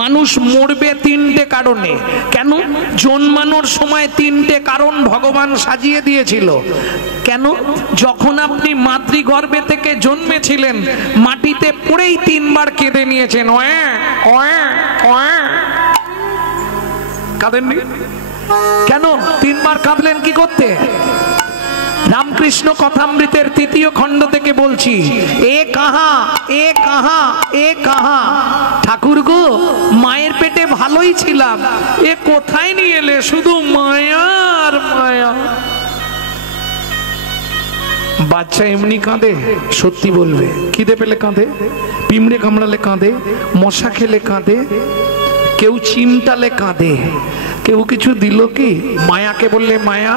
মানুষ মরবে তিনটে কারণে। কেন? জন্মানোর সময় তিনটে কারণ ভগবান সাজিয়ে দিয়েছিল। কেন? যখন আপনি মাতৃগর্ভে থেকে জন্মেছিলেন মাটিতে পড়েই তিনবার কেঁদে নিয়েছেন। কাঁদেননি? কেন তিনবার কাঁদলেন? কি করতে? রামকৃষ্ণ কথামৃতের ৩য় খণ্ড থেকে বলছি, এ কাহা এ কাহা এ কাহা, ঠাকুর গো মায়ের পেটে ভালোই ছিলাম, এ কোথায় নিয়ে এলে? শুধু মায়ার মায়া। বাচ্চা এমনি কাঁদে, সত্যি বলবে। খিদে পেলে কাঁদে, পিঁমড়ে কামড়ালে কাঁদে, মশা খেলে কাঁদে, কেউ চিমটালে কাঁদে, কেউ কিছু দিল কি? মায়াকে বললে মায়া,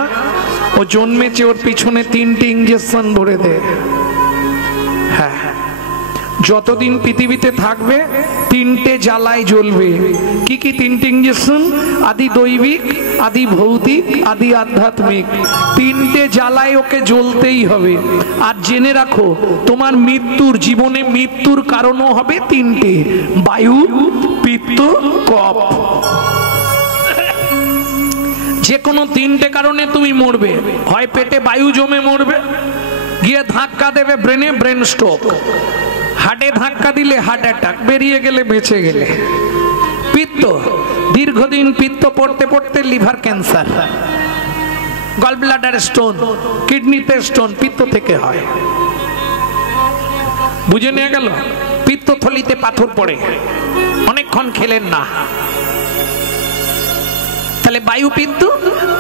ও জন্মেছে, ওর পিছনে 3টে ইঞ্জেকশন ভরে দে। হ্যাঁ, যতদিন পৃথিবীতে থাকবে 3টে জ্বালায় জ্বলবে। কি কি 3টে ইঞ্জেকশন? আদি দৈবিক, আদি ভৌতিক, আদি আধ্যাত্মিক। 3টে জ্বালায় ওকে জ্বলতেই হবে। আর জেনে রাখো, তোমার মৃত্যুর, জীবনে মৃত্যুর কারণও হবে 3টে: বায়ু, পিত্ত, কফ। যে কোনো 3টে কারণে তুমি মরবে। হয় পেটে বায়ু জমে মরবে, গিয়ে ধাক্কা দেবে ব্রেনে, ব্রেন স্ট্রোক। হার্টে ধাক্কা দিলে হার্ট অ্যাটাক, বেরিয়ে গেলে বেঁচে গেলে। পিত্ত, দীর্ঘদিন পিত্ত পড়তে পড়তে liver cancer, gall bladder stone, কিডনিতে স্টোন, পিত্ত থেকে হয়। বুঝে নিয়ে গেল? পিত্ত থলিতে পাথর পড়ে, অনেকক্ষণ খেলেন না, তাহলে বায়ু পিত্ত।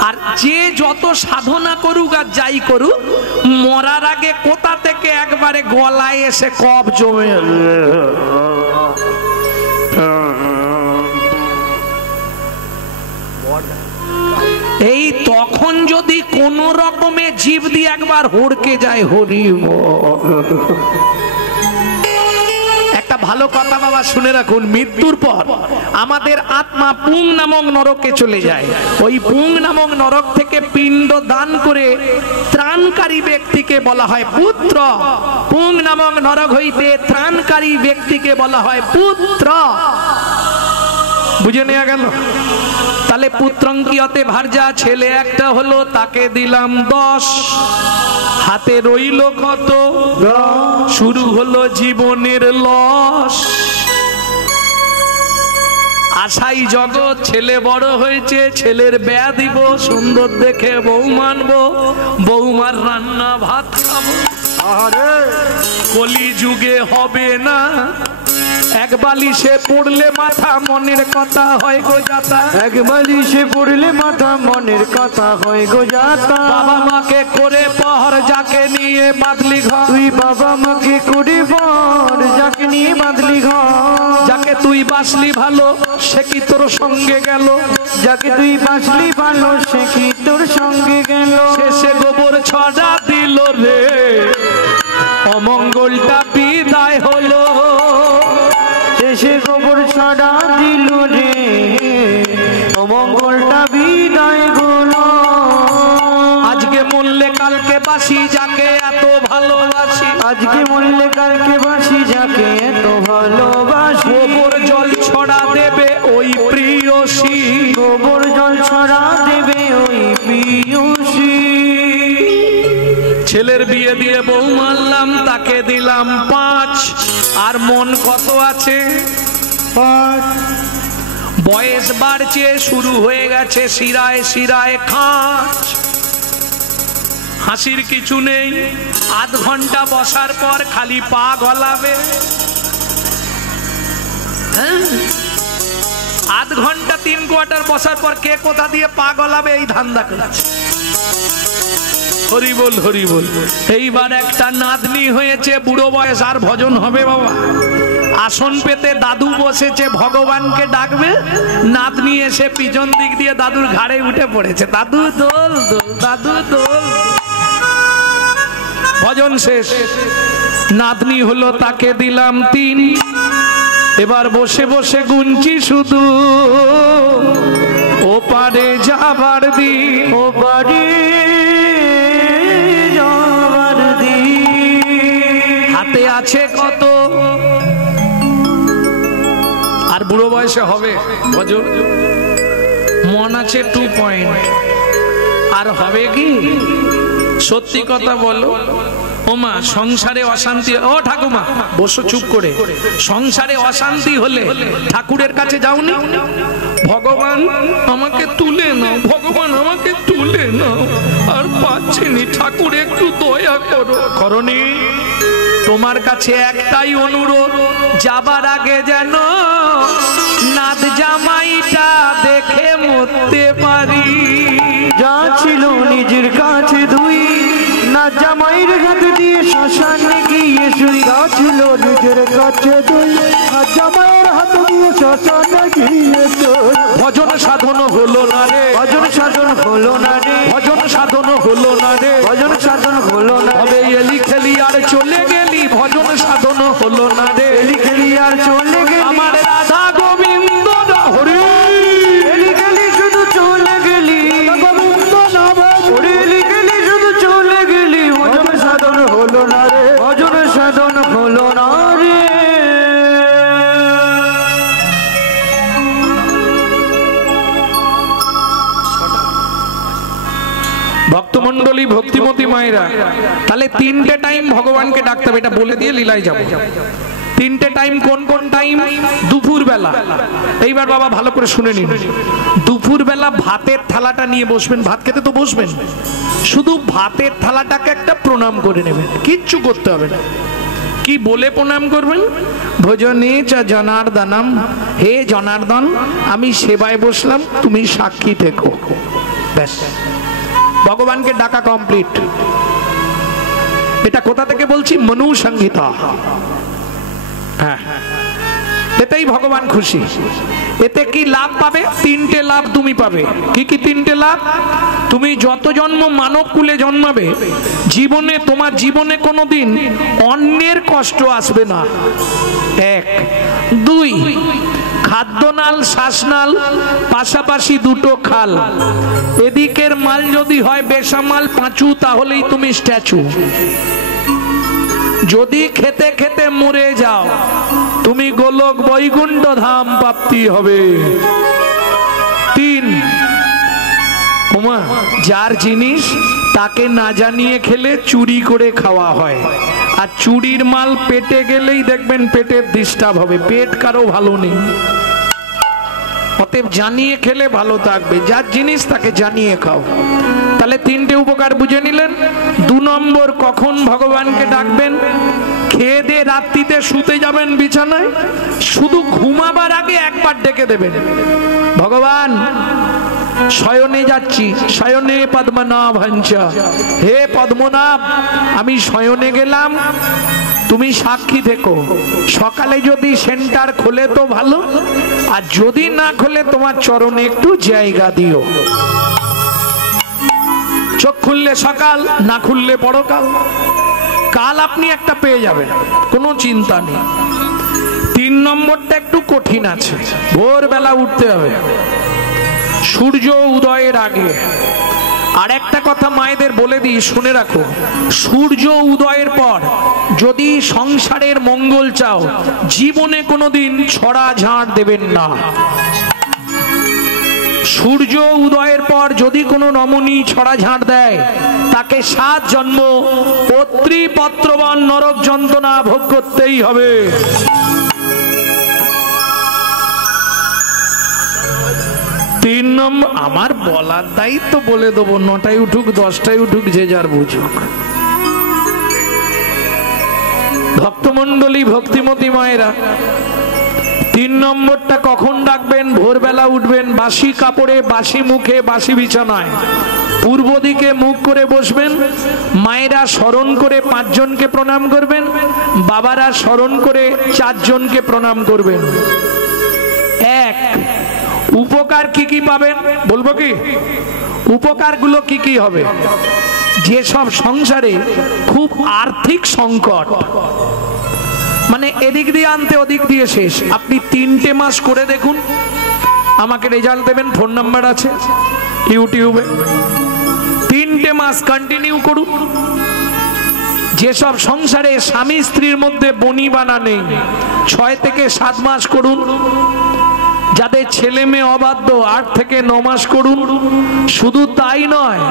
আর যে যত সাধনা করুক আর যাই করুক, মরার আগে কোথা থেকে একবারে গলায় এসে কফ জমে, এই তখন যদি কোন রকমে জীব দিয়ে একবার হড়কে যায়, হরি একটা ভালো কথা বাবা শুনে রাখুন, মৃত্যুর পর আমাদের আত্মা পুং নামক নরকে চলে যায়। ওই পুং নামক নরক থেকে পিণ্ড দান করে ত্রাণকারী ব্যক্তিকে বলা হয় পুত্র। পুং নামক নরক হইতে ত্রাণকারী ব্যক্তিকে বলা হয় পুত্র। বুঝে নেওয়া গেল? তাহলে পুত্রঙ্কিয়তে ভার্যা, ছেলে একটা হলো, তাকে দিলাম 10, হাতে রইল কত? শুরু হলো জীবনের লস। আশাই জগৎ, ছেলে বড় হয়েছে, ছেলের ব্যা দিব, সুন্দর দেখে বউ মানবো, বৌমার রান্না ভাত খাবো। আরে কলি যুগে হবে না, এক বালিশে পড়লে মাথা, মনের কথা হয় গো যাতা। এক বালিশে পড়লে মাথা, মনের কথা হয় গো যাতা। বাবা মাকে করে পর, যাকে নিয়ে বাঁধলি ঘর। তুই বাবা মাকে করে পর, যাকে নিয়ে বাঁধলি ঘর। যাকে তুই বাসলি ভালো, সে কি তোর সঙ্গে গেল? যাকে তুই বাসলি ভালো, সে কি তোর সঙ্গে গেল? শেষে গোবর ছড়া দিল রে, অমঙ্গলটা বিদায় হলো। শেষে গোবর ছড়া দিল রে, অমঙ্গলটা বিদায় হলো। আজকে মরলে কালকে বাসি, যাকে এত ভালোবাসি। আজকে মরলে কালকে বাসি, যাকে এত ভালোবাসি। গোবর জল ছড়া দেবে ওই প্রিয়সী, গোবর জল ছড়া দেবে ওই প্রিয়সী। ছেলের বিয়ে দিয়ে বউ মানলাম, তাকে দিলাম 5, আর মন কত আছে? 5। বয়স বাড়ছে, শুরু হয়ে গেছে শিরায় শিরায় খাঁচ। হাসির কিছু নেই, আধ ঘন্টা বসার পর খালি পা গলাবে। আধ ঘন্টা 3 কোয়ার্টার বসার পর কে কোথা দিয়ে পা গলাবে এই ধান্দা করেছে। হরি বল হরি বল। এইবার একটা নাতনি হয়েছে, বুড়ো বয়স, আর ভজন হবে বাবা। আসন পেতে দাদু বসেছে, ভগবানকে ডাকবে, নাতনি এসে পিছন দিক দিয়ে দাদুর ঘাড়ে উঠে পড়েছে। দাদু দোল দোল, দাদু দোল। ভজন শেষ, নাতনি হলো, তাকে দিলাম 3। এবার বসে বসে গুনছি শুধু, ও পারে যাবার দিন, ও পারে যাবার দিন। হাতে আছে কত? আর বুড়ো বয়সে হবে ভজন, মন আছে 2 পয়েন্ট, আর হবে কি? সত্যি কথা বলো ওমা, সংসারে অশান্তি, ও ঠাকুমা বসো চুপ করে, সংসারে অশান্তি হলে ঠাকুরের কাছে যাওনি? ভগবান আমাকে তুলে নাও, ভগবান আমাকে তুলে নাও, আর পাচ্ছিনি, ঠাকুর একটু দয়া করো। করনি? তোমার কাছে একটাই অনুরোধ, যাবার আগে যেন নাদ জামাইটা দেখে মরতে পারি। যা ছিল নিজের কাছে দুই, না জামাইয়ের হাতে দিয়ে শ্মশানে গিয়ে শুই। যা ছিল নিজের কাছে দুই, না জামাইয়ের হাতে দিয়ে শ্মশানে গিয়ে শুই। ভজন সাধন হলো না রে, ভজন সাধন হলো না রে, ভজন সাধন হলো না রে, ভজন সাধন হলো না রে। তবে এলি খেলি আর চলে গেলি, ভজন সাধন হলো না রে। এলি খেলি আর চলে গেলি, আমার রাধা গোবিন্দ হরি, এলি খেলি শুধু চলে গেলি, গোবিন্দ নাম হরি, এলি খেলি শুধু চলে গেলি। ভজন সাধন হলো না রে, ভজন সাধন হলো না রে। ভক্তমন্ডলী, ভক্তিমতী মায়েরা, তাহলে 3টে টাইম ভগবানকে ডাকতে হবে, এটা বলে দিয়ে লীলায় যাব। 3টে টাইম কোন কোন টাইম? দুপুর বেলা। এইবার বাবা ভালো করে শুনে নিন, দুপুর বেলা ভাতের থালাটা নিয়ে বসবেন, ভাত খেতে তো বসবেন, শুধু ভাতের থালাটাকে একটা প্রণাম করে নেবেন, কিচ্ছু করতে হবে না। কি বলে প্রণাম করবেন? ভজনে চ জনার্দনম, হে জনার্দন আমি সেবায় বসলাম, তুমি সাক্ষী থেকো, ব্যাস, ভগবানকে ডাকা কমপ্লিট। এটা কোথা থেকে বলছি? মনু সংহিতা। হ্যাঁ, এতেই ভগবান খুশি। এতে কি লাভ পাবে? 3টে লাভ তুমি পাবে। কি কি 3টে লাভ? তুমি যত জন্ম মানব কুলে জন্মাবে, জীবনে তোমার জীবনে কোনোদিন অন্যের কষ্ট আসবে না, 1। 2, খাদ্যনাল শ্বাসনাল পাশাপাশি 2টো খাল, এদিকের মাল যদি হয় বেসামাল পাঁচু, তাহলেই তুমি স্ট্যাচু। যদি খেতে খেতে মরে যাও, তুমি গোলক বৈকুণ্ঠ ধাম প্রাপ্তি হবে। 3, ওমা যার জিনিস তাকে না জানিয়ে খেলে চুরি করে খাওয়া হয়, আর চুরির মাল পেটে গেলেই দেখবেন পেটের ডিস্টার্ব হবে, পেট কারো ভালো নেই। অতএব জানিয়ে খেলে ভালো থাকবে, যার জিনিস তাকে জানিয়ে খাও। তাহলে 3টে উপকার বুঝে নিলেন। 2 নম্বর, কখন ভগবানকে ডাকবেন? খেয়ে দিয়ে রাত্রিতে শুতে যাবেন বিছানায়, শুধু ঘুমাবার আগে একবার ডেকে দেবেন, ভগবান শয়নে যাচ্ছি, শয়নে পদ্মনাভঞ্চ, হে পদ্মনাভ আমি শয়নে গেলাম, তুমি সাক্ষী থেকো। সকালে যদি সেন্টার খোলে তো ভালো, আর যদি না খোলে তোমার চরণে একটু জায়গা দিও। চোখ খুললে সকাল, না খুললে পরকাল, কাল আপনি একটা পেয়ে যাবেন, কোনো চিন্তা নেই। 3 নম্বরটা একটু কঠিন আছে, ভোরবেলা উঠতে হবে সূর্য উদয়ের আগে। আর একটা কথা মায়েদের বলে দিই, শুনে রাখো, সূর্য উদয়ের পর যদি সংসারের মঙ্গল চাও, জীবনে কোনোদিন ছড়া ঝাড় দেবেন না। সূর্য উদয়ের পর যদি কোনো রমণী ছড়া ঝাড় দেয়, তাকে 7 জন্ম পত্রী পত্রবন নরক যন্ত্রণা ভোগ করতেই হবে। তিন নম্বর, আমার বলার দায়িত্ব বলে দেবো, 9টায় উঠুক 10টায় উঠুক, যে যার বুঝুক। ভক্তমন্ডলী, ভক্তিমতী মায়েরা, 3 নম্বরটা কখন ডাকবেন? ভোরবেলা উঠবেন, বাসি কাপড়ে, বাসি মুখে, বাসি বিছানায়, পূর্ব দিকে মুখ করে বসবেন। মায়েরা স্মরণ করে 5 জনকে প্রণাম করবেন, বাবারা স্মরণ করে 4 জনকে প্রণাম করবেন। 1, উপকার কি কি পাবেন বলবো কি? উপকারগুলো কি কি হবে? যেসব সংসারে খুব আর্থিক সংকট, মানে এদিক দিয়ে আনতে ওদিক দিয়ে শেষ, আপনি 3টে মাস করে দেখুন, আমাকে রেজাল্ট দেবেন, ফোন নাম্বার আছে ইউটিউবে। 3টে মাস কন্টিনিউ করুন। যেসব সংসারে স্বামী স্ত্রীর মধ্যে বনিবানা নেই, 6 থেকে 7 মাস করুন। যাদের ছেলে মেয়ে অবাধ্য 8 থেকে 9 মাস করুন। শুধু তাই নয়,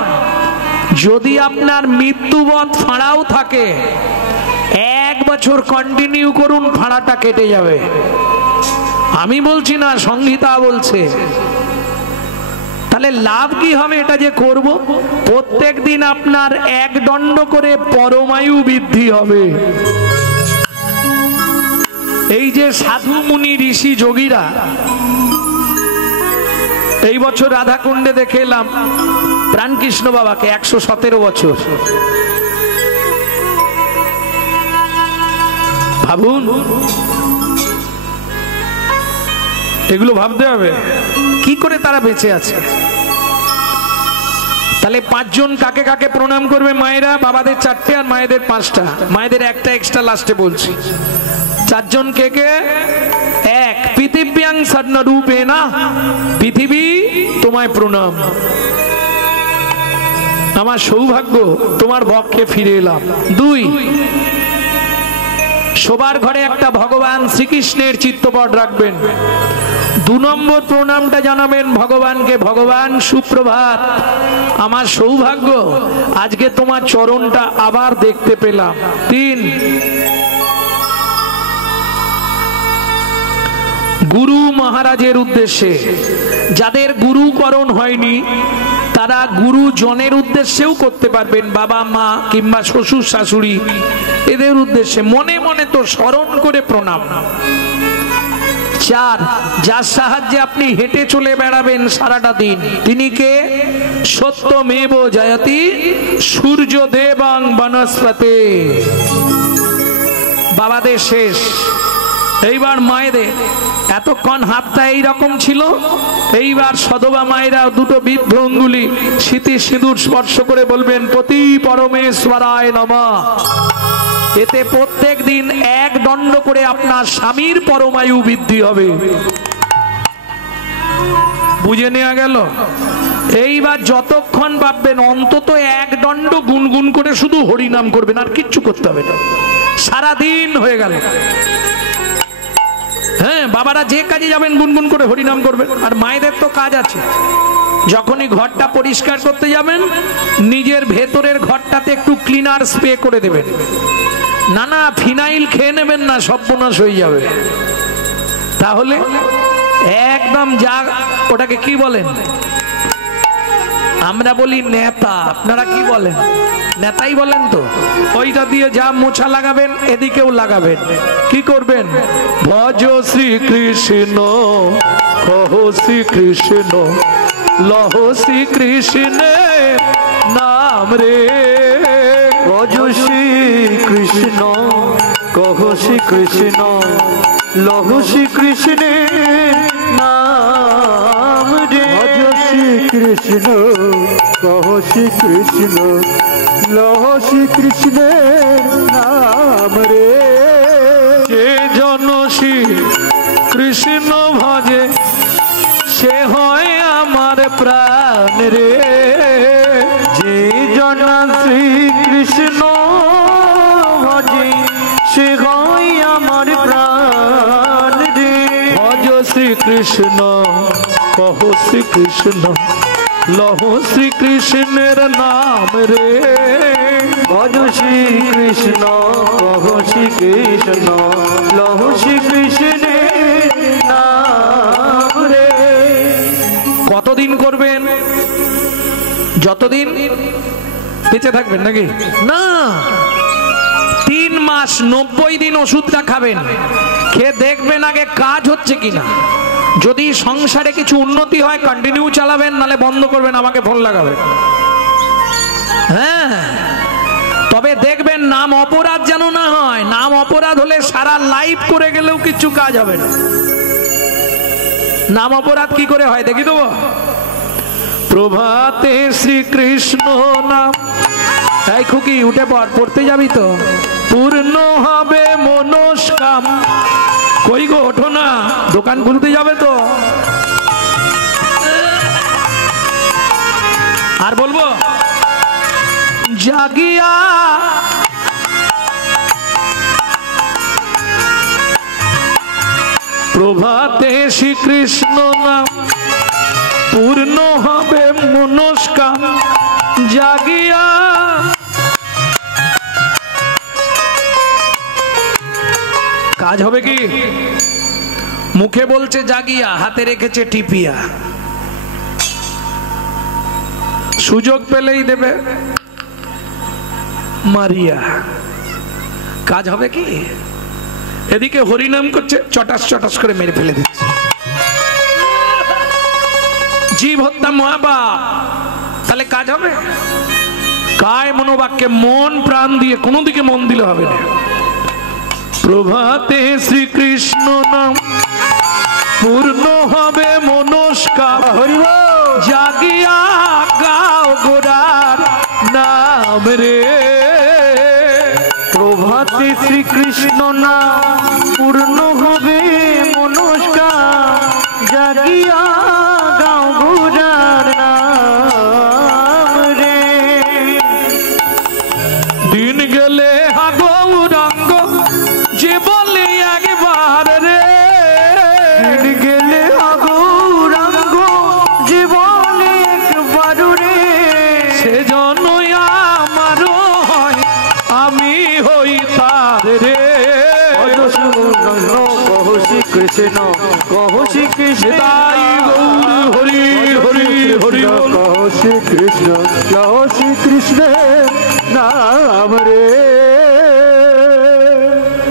যদি আপনার মৃত্যুবৎ ফাঁড়াও থাকে 1 বছর কন্টিনিউ করুন, ফাঁড়াটা কেটে যাবে। আমি বলছি না, সংহিতা বলছে। তাহলে লাভ কি হবে এটা যে করব? প্রত্যেক দিন আপনার 1 দণ্ড করে পরমায়ু বৃদ্ধি হবে। এই যে সাধু মুনি ঋষি যোগীরা, এই বছর রাধাকুণ্ডে দেখে এলাম প্রাণকৃষ্ণ বাবাকে, 117 বছর। ভাবুন, এগুলো ভাবতে হবে কি করে তারা বেঁচে আছে। তাহলে 5 জন কাকে কাকে প্রণাম করবে? মায়েরা, বাবাদের 4টে আর মায়েদের 5টা, মায়েদের 1টা এক্সট্রা লাস্টে বলছি। 4 জন কে কে? 1 পৃথিব্যাং স্বর্ণরূপেণ, পৃথিবী তোমায় প্রণাম, আমার সৌভাগ্য তোমার বক্ষে ফিরে এলাম। 2 সবার ঘরে একটা ভগবান শ্রীকৃষ্ণের চিত্রপট রাখবেন। 2 নম্বর প্রণামটা জানাবেন ভগবানকে, ভগবান সুপ্রভাত, আমার সৌভাগ্য আজকে তোমার চরণটা আবার দেখতে পেলাম। 3 গুরু মহারাজের উদ্দেশ্যে, যাদের গুরুকরণ হয়নি তারা গুরুজনের উদ্দেশ্যেও করতে পারবেন, বাবা মা কিংবা শ্বশুর শাশুড়ি, এদের উদ্দেশ্যে মনে মনে তো স্মরণ করে প্রণাম। 4 যার সাহায্যে আপনি হেঁটে চলে বেড়াবেন সারাটা দিন, তিনি কে? সত্যমেব জয়তি সূর্যদেবং বনস্পতে। বাবাদের শেষ, এইবার মায়েদের। এতক্ষণ হাতটা এইরকম ছিল, এইবার সদবা মায়েরা 2টো বৃদ্ধ অঙ্গুলি স্মৃতি সিঁদুর স্পর্শ করে বলবেন পতি পরমেশ্বরায় নমঃ। এতে প্রত্যেক দিন 1 দণ্ড করে আপনার স্বামীর পরমায়ু বৃদ্ধি হবে। বুঝে নেওয়া গেল? এইবার যতক্ষণ ভাববেন অন্তত 1 দণ্ড গুনগুন করে শুধু হরিনাম করবেন, আর কিচ্ছু করতে হবে না, সারাদিন হয়ে গেল। হ্যাঁ, বাবারা যে কাজে যাবেন গুনগুন করে হরিনাম করবেন। আর মায়েদের তো কাজ আছে, যখনই ঘরটা পরিষ্কার করতে যাবেন নিজের ভেতরের ঘরটাতে একটু ক্লিনার স্প্রে করে দেবেন। না না, ফিনাইল খেয়ে নেবেন না, সর্বনাশ হয়ে যাবে। তাহলে একদম যা, ওটাকে কি বলেন? আমরা বলি নেতা, আপনারা কি বলেন? নেতাই বলেন তো। ওইটা দিয়ে যা মোছা লাগাবেন এদিকেও লাগাবেন। কি করবেন? ভজ শ্রীকৃষ্ণ, কহ শ্রীকৃষ্ণ, লহ শ্রীকৃষ্ণের নাম রে। ভজ শ্রীকৃষ্ণ, কহ শ্রীকৃষ্ণ, লহ শ্রীকৃষ্ণের নাম রে। ভজ শ্রীকৃষ্ণ, কহ শ্রীকৃষ্ণ, লহ শ্রীকৃষ্ণের নাম রে। যে জন শ্রী কৃষ্ণ ভজে সে হয় আমার প্রাণ রে। যে জন শ্রীকৃষ্ণ ভজে সে হয় আমার প্রাণ রে। ভজ শ্রীকৃষ্ণ, কহ শ্রীকৃষ্ণ, লহ শ্রীকৃষ্ণের নাম রে। ভজ শ্রীকৃষ্ণ, কহ শ্রীকৃষ্ণ, লহ শ্রীকৃষ্ণের নাম রে। কতদিন করবেন? যতদিন বেঁচে থাকবেন, নাকি না? 3 মাস 90 দিন ওষুধটা খাবেন, খেয়ে দেখবেন আগে কাজ হচ্ছে কিনা। যদি সংসারে কিছু উন্নতি হয় কন্টিনিউ চালাবেন, নালে বন্ধ করবেন, আমাকে ফোন লাগাবেন। হ্যাঁ, তবে দেখবেন নাম অপরাধ যেন না হয়। নাম অপরাধ হলে সারা লাইফ করে গেলেও কিছু কাজ হবে না। নাম অপরাধ কি করে হয় দেখি দেবো। প্রভাতে শ্রীকৃষ্ণ নাম, এই খুকি উঠে পড়, পড়তে যাবি তো। পূর্ণ হবে মনস্কাম। কই গো, ওঠো না, দোকান খুলতে যাবে তো। আর বলবো জাগিয়া প্রভাতে শ্রীকৃষ্ণ নাম পূর্ণ হবে মনস্কাম জাগিয়া। কাজ হবে কি? মুখে বলছে জাগিয়া, হাতে রেখেছে টিপিয়া, সুযোগ পেলেই দেবে মারিয়া। কাজ হবে কি? এদিকে হরিনাম করছে, চটাস চটাস করে মেরে ফেলে দিচ্ছে। জীব হত্যা মহাপাপ। তাহলে কাজ হবে? কায় মনোবাক্যে মন প্রাণ দিয়ে কোনো দিকে মন দিলে হবে না। প্রভাতে শ্রীকৃষ্ণ নাম পূর্ণ হবে মনস্কাম জাগিয়া গাও গোরার নাম রে। প্রভাতে শ্রীকৃষ্ণ নাম পূর্ণ হবে মনস্কাম জাগিয়া গাও গোরার নাম রে। দিন গেলে গৌরাঙ্গ যে বলে একবার রে, দিন গেলে গৌরাঙ্গ যে বলে একবার রে, সেজন্য আমারও হয় আমি হই তার রে। কহ শ্রীকৃষ্ণ কহ শ্রীকৃষ্ণ হরি হরি হরি কহ শ্রীকৃষ্ণ কহ শ্রীকৃষ্ণ নাম রে।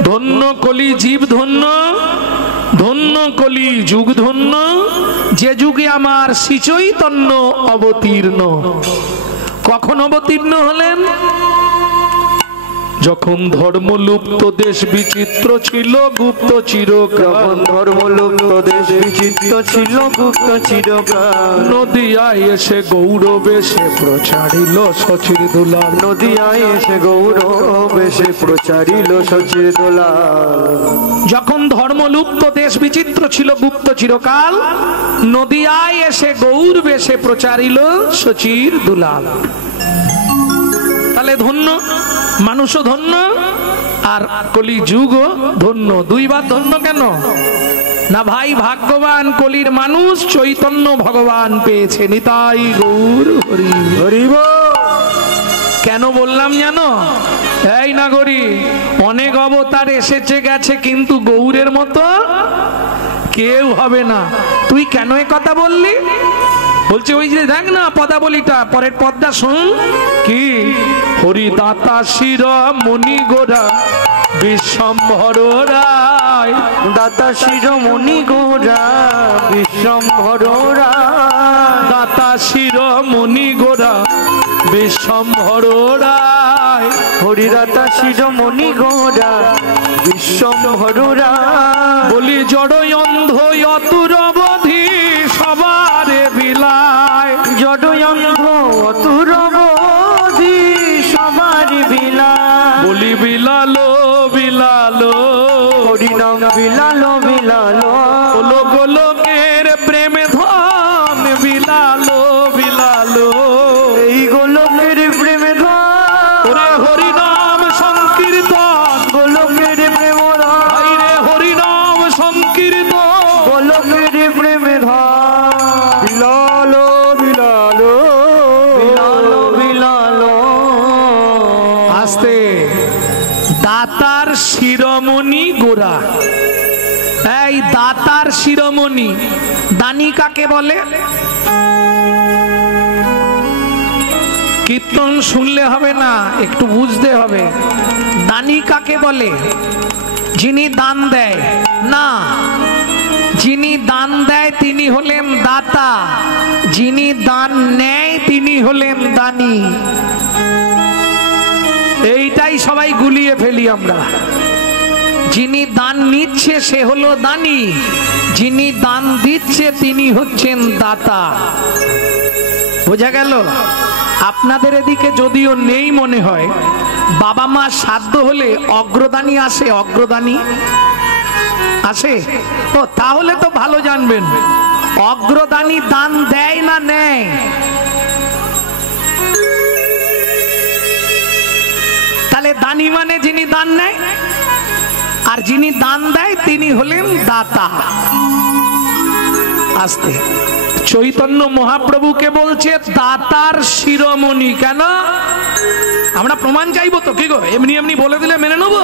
ধন্য কলি জীব ধন্য, ধন্য কলি যুগ ধন্য, যে যুগে আমার শ্রী চৈতন্য অবতীর্ণ। কখন অবতীর্ণ হলেন? যখন ধর্মলুপ্ত দেশ বিচিত্র ছিল গুপ্ত চিরকাল। ধর্মলুপ্ত দেশ বিচিত্র ছিল গুপ্ত চিরকাল। নদিয়ায় এসে গৌরবেশে প্রচারিল সচির দুলাল। নদিয়ায় এসে গৌরবেশে প্রচারিল সচির দুলাল। যখন ধর্মলুপ্ত দেশ বিচিত্র ছিল গুপ্ত চিরকাল, নদিয়ায় এসে গৌরবেশে প্রচারিল সচির দুলাল। তাহলে ধন্য, মানুষও ধন্য আর কলি যুগও ধন্য। দুইবার ধন্য কেন? না ভাই ভাগ্যবান কলির মানুষ চৈতন্য ভগবান পেয়েছে। নিতাই গৌর হরি হরি বল। কেন বললাম জানো? এই নাগরী, অনেক অবতার এসেছে গেছে, কিন্তু গৌরের মতো কেউ হবে না। তুই কেন এ কথা বললি? বলছে ওই যে দেখ না পদাবলীটা, পরের পদটা শোন। কি? হরি দাতা শির মণি গোরা বিশ্বম্ভর রায়। দাতা শিরোমণি গোরা বিশ্বম্ভর রায়। দাতা শির মণি গোরা বিশ্বম্ভর রায়। হরিদাতা শিরোমণি গোরা বিশ্বম্ভর রায়। বলি জড় অন্ধ অতুর অবধি সবারে বিলায়। জড় অন্ধ অতুর অবধি সবার বিলায়। বলি বিলালো বিলালো হরিনাম বিলালো বিলালো। গোলো গোলকের প্রেম ধন বিলালো বিলালো। এই গোলকের প্রেমে ওরে হরিনাম সংকীর্তন, গোলকের প্রেম ভাই রে হরিনাম সংকীর্তন। গোলকের প্রেমে বিলালো বিলালো বিলালো বিলালো। আস্তে। দাতার শিরোমণি গোরা। এই দাতার শিরোমণি, দানি কাকে বলে? কীর্তন শুনলে হবে না, একটু বুঝতে হবে। দানি কাকে বলে? যিনি দান দেয় না, যিনি দান দেয় তিনি হলেন দাতা, যিনি দান নেয় তিনি হলেন দানি। এইটাই সবাই গুলিয়ে ফেলি আমরা। যিনি দান নিচ্ছে সে হলো দানি, যিনি দান দিচ্ছে তিনি হচ্ছেন দাতা। বোঝা গেল? আপনাদের এদিকে যদিও নেই মনে হয়, বাবা মা শ্রাদ্ধ হলে অগ্রদানী আসে, অগ্রদানী আসে। ও তাহলে তো ভালো জানবেন, অগ্রদানী দান দেয় না নেয়? তাহলে দানি মানে যিনি দান নেয়। আর যিনি দান দেয় তিনি হলেন দাতা। আস্তে চৈতন্য মহাপ্রভুকে বলছে দাতার শিরোমণি। কেন? আমরা প্রমাণ চাইবো তো, কি গো এমনি এমনি বলে দিলে মেনে নেবো?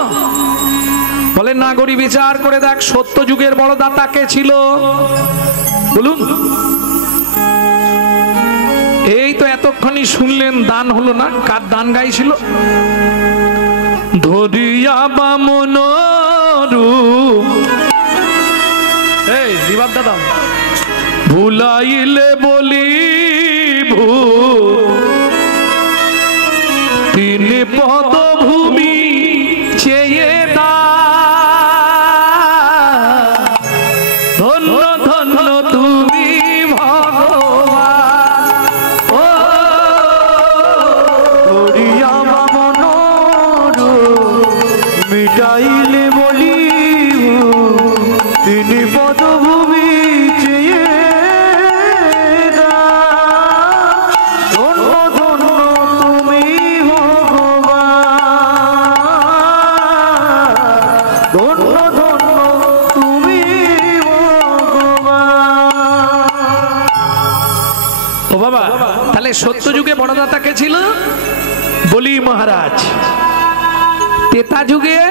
বলে না গরি বিচার করে দেখ, সত্য যুগের বড় দাতা কে ছিল বলুন? এই তো এতক্ষণই শুনলেন, দান হলো না। কার দান গাইছিল? ধরিয়া বামন রূপ, এই বিবাদ দাদা, ভুলাইলে বলি ভূ তিনি পদভূমি চেয়ে দা, ধন্য ধন্য তুমি ভগবান। ও ধরিয়া বামন রূপ মিটাইলে বলি তিনি পদভূমি চেয়ে সত্য যুগে বড় দাতা কে ছিল? বলি মহারাজ। তেতা যুগে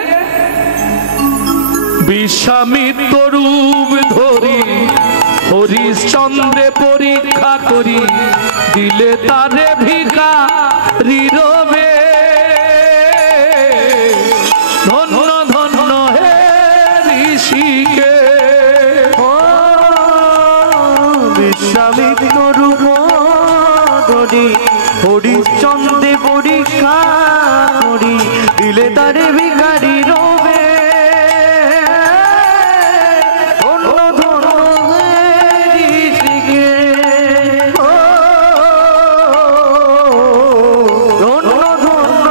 বিশ্বামিত্র রূপ ধরি হরিশ্চন্দ্রে পরীক্ষা করি দিলে তারে ভিখারি রবে। ধন্য ধন্য হে ঋষিকে, বিশ্বামিত্র রূপ হরিশ্চন্দ্রে পরীক্ষা করি দিলে তারে ভিখারি রবে। ধন্য ধন্য ঋষিকে, ধন্য ধন্য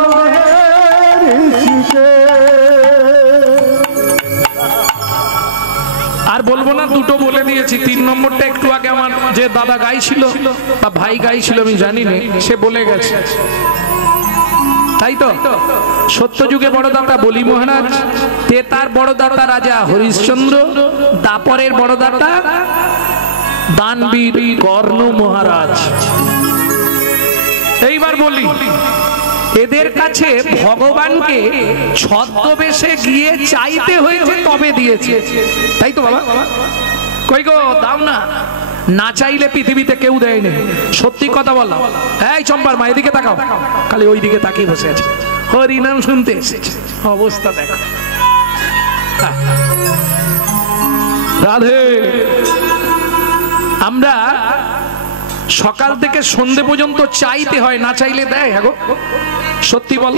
ঋষিকে। আর বলবো না, দুটো বলে দিয়েছি। 3 নম্বরটা একটু আগে আমার যে দাদা গাইছিল বা ভাই গাইছিল আমি জানি না, সে বলে গেছে। তাই তো সত্য যুগে বড় দাতা বলি মহারাজ, তেতার বড় দাতা রাজা হরিশ্চন্দ্র, দাপরের বড় দাতা দানবীর কর্ণ মহারাজ। এইবার বলি, এদের কাছে ভগবানকে ছদ্মবেশে গিয়ে চাইতে হয়েছে তবে দিয়েছে। তাই তো বাবা? কই গো দাও না, না চাইলে পৃথিবীতে কেউ দেয়নি। সত্যি কথা বললাম। এই চম্পার মা এদিকে তাকাও, খালি ওই দিকে তাকিয়ে বসে আছে, হরিনাম শুনতে এসেছে। অবস্থা দেখো। রাধে। আমরা সকাল থেকে সন্ধে পর্যন্ত চাইতে হয়, না চাইলে দেয়? হ্যাঁ গো সত্যি বল।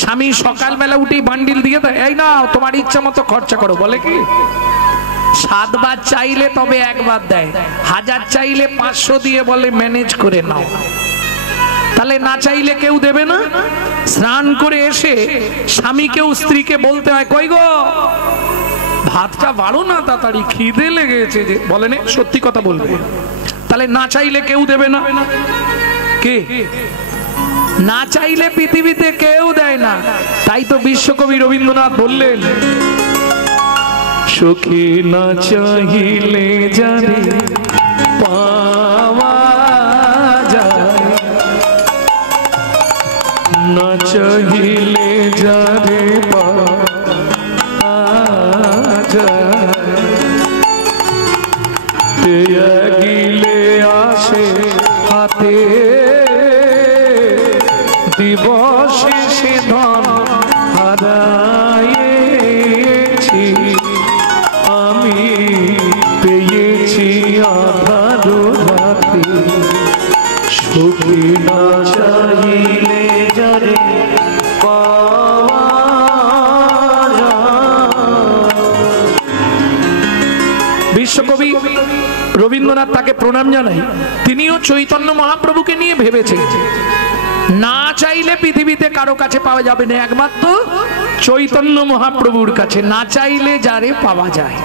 স্বামী সকালবেলা উঠেই বান্ডিল দিয়ে দেয়, এই না তোমার ইচ্ছা মতো খরচা করো, বলে কি? 7 বার চাইলে তবে 1 বার দেয়, 1000 চাইলে 500 দিয়ে বলে ম্যানেজ করে নাও। তাহলে না চাইলে কেউ দেবে না? স্নান করে এসে স্বামীকেও স্ত্রীকে বলতে হয়, কই গো ভাতটা বাড়ো না, তাড়াতাড়ি খিদে লেগেছে যে, বলেন? সত্যি কথা বলবে। তাহলে না চাইলে কেউ দেবে না? কে? না চাইলে পৃথিবীতে কেউ দেয় না। তাই তো বিশ্বকবি রবীন্দ্রনাথ বললেন, সখী না চাইলে জানে পাওয়া যায়, না চাইলে জানে পাওয়া যায়, গিলে আসে হাতে দিবসে সে ধন হারাইছি, আমি পেয়েছি আধার রাতে, সুখী না চাইলে যারে পাওয়া যায়। বিশ্বকবি রবীন্দ্রনাথ, তাকে প্রণাম জানাই, তিনিও চৈতন্য মহাপ্রভুকে নিয়ে ভেবেছেন না চাইলে পৃথিবীতে কারো কাছে পাওয়া যাবে না, একমাত্র চৈতন্য মহাপ্রভুর কাছে। না চাইলে যারে পাওয়া যায়,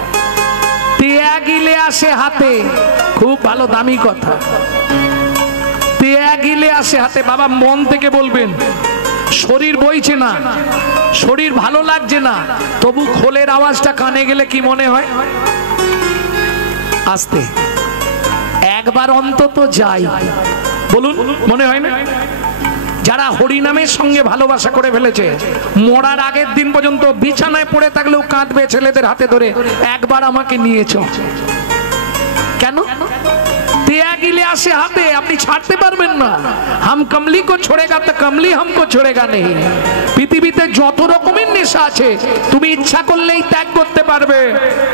তেয়া গিলে আসে হাতে। খুব ভালো দামি কথা, তেয়া গিলে আসে হাতে। বাবা মন থেকে বলবেন, শরীর বইছে না, শরীর ভালো লাগছে না, তবু খোলের আওয়াজটা কানে গেলে কি মনে হয়? আস্তে একবার অন্তত যাই, বলুন মনে হয় না? যারা হরিনামের সঙ্গে ভালোবাসা করে ফেলেছে, মরার আগের দিন পর্যন্ত বিছানায় পড়ে থাকলেও কাঁদবে ছেলেদের হাতে ধরে, একবার আমাকে নিয়েছ। কেন? त्यागिले आसे हाथे अपनी छाड़ते पारबेन ना। हम कमली को छोड़ेगा तो कमली हमको छोड़ेगा नहीं। पृथिवीते যত রকমের নেশা আছে তুমি ইচ্ছা করলেই ত্যাগ করতে পারবে,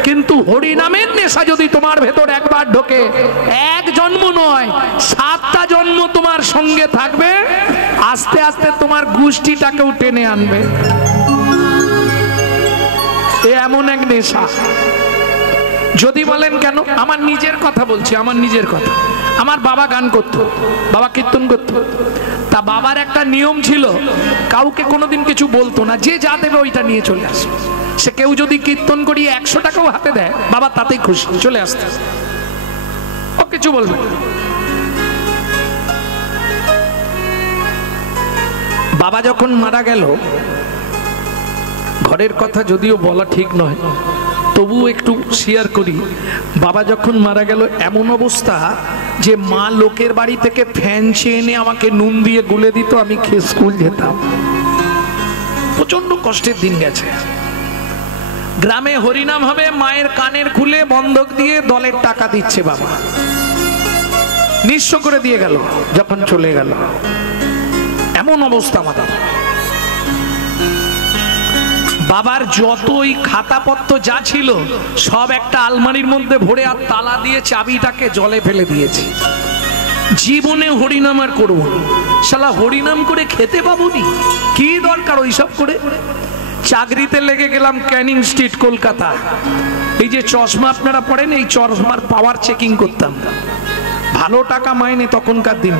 কিন্তু হরি নামের নেশা যদি তোমার ভেতর একবার ঢোকে, এক জন্ম নয় 7টা জন্ম তোমার সঙ্গে থাকবে, আস্তে আস্তে তোমার গোষ্ঠীটাকেও টেনে আনবে। এ এমন এক নেশা। যদি বলেন কেন, আমার নিজের কথা বলছি, আমার নিজের কথা। আমার বাবা গান করত, বাবা কীর্তন করত। তা বাবার একটা নিয়ম ছিল, কাউকে কোনোদিন কিছু বলতো না, যে যা দেবে ওইটা নিয়ে চলে আসে। সে কেউ যদি কীর্তন করিয়ে 100 টাকাও হাতে দেয়, বাবা তাতেই খুশি, চলে আসতে, ও কিছু বলবে। বাবা যখন মারা গেল, ঘরের কথা যদিও বলা ঠিক নয়, তবু একটু শেয়ার করি। বাবা যখন মারা গেল, এমন অবস্থা যে মা লোকের বাড়ি থেকে ফ্যান চেয়ে এনে আমাকে নুন দিয়ে গুলে দিত, আমি খেয়ে স্কুল যেতাম। প্রচন্ড কষ্টের দিন গেছে। গ্রামে হরিনাম হবে, মায়ের কানের খুলে বন্ধক দিয়ে দলের টাকা দিচ্ছে বাবা, নিঃস্ব করে দিয়ে গেল যখন চলে গেল। এমন অবস্থা আমাদের। বাবার যতই খাতাপত্র যা ছিল সব একটা আলমারির মধ্যে ভরে আর তালা দিয়ে চাবিটাকে জলে ফেলে দিয়েছি। জীবনে হরিনাম আর করবো না, শালা হরিনাম করে খেতে পাবনি, কি দরকার ওইসব করে। চাকরিতে লেগে গেলাম ক্যানিং স্ট্রিট কলকাতা। এই যে চশমা আপনারা পড়েন, এই চশমার পাওয়ার চেকিং করতাম। ভালো টাকা মাইনে তখনকার দিন,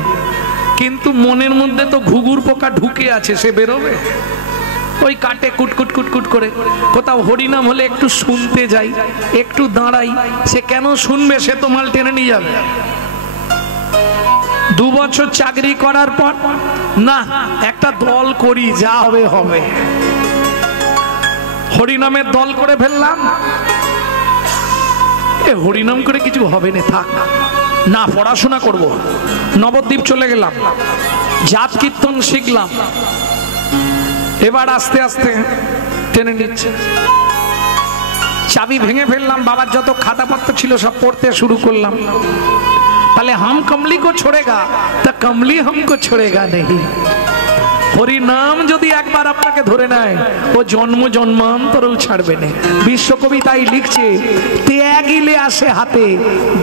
কিন্তু মনের মধ্যে তো ঘুঘুর পোকা ঢুকে আছে, সে বেরোবে? ওই কাটে কুটকুট কুটকুট করে। কোথাও হরিনাম হলে একটু শুনতে যাই, একটু দাঁড়াই, সে কেন শুনবে, সে তো মাল টেনে নিয়ে যাবে। 2 বছর চাকরি করার পর না, একটা দল করি, যা হবে হবে। হরিনামের দল করে ফেললাম। এ হরিনাম করে কিছু হবে না, থাক না, পড়াশোনা করব। নবদ্বীপ চলে গেলাম, জাত কীর্তন শিখলাম। এবার আস্তে আস্তে টেনে নিচ্ছে, চাবি ভেঙে ফেললাম। বাবার যত খাতাপত্র ছিল সব পড়তে শুরু করলাম। তাহলে হাম কমলি কো ছোড়েগা তা কমলি হামকো ছোড়েগা নেই। হরি নাম যদি একবার আপনাকে ধরে নেয়, ও জন্ম জন্মান্তরেও ছাড়বে না। বিশ্বকবি তাই লিখছে, ত্যাগিলে আসে হাতে,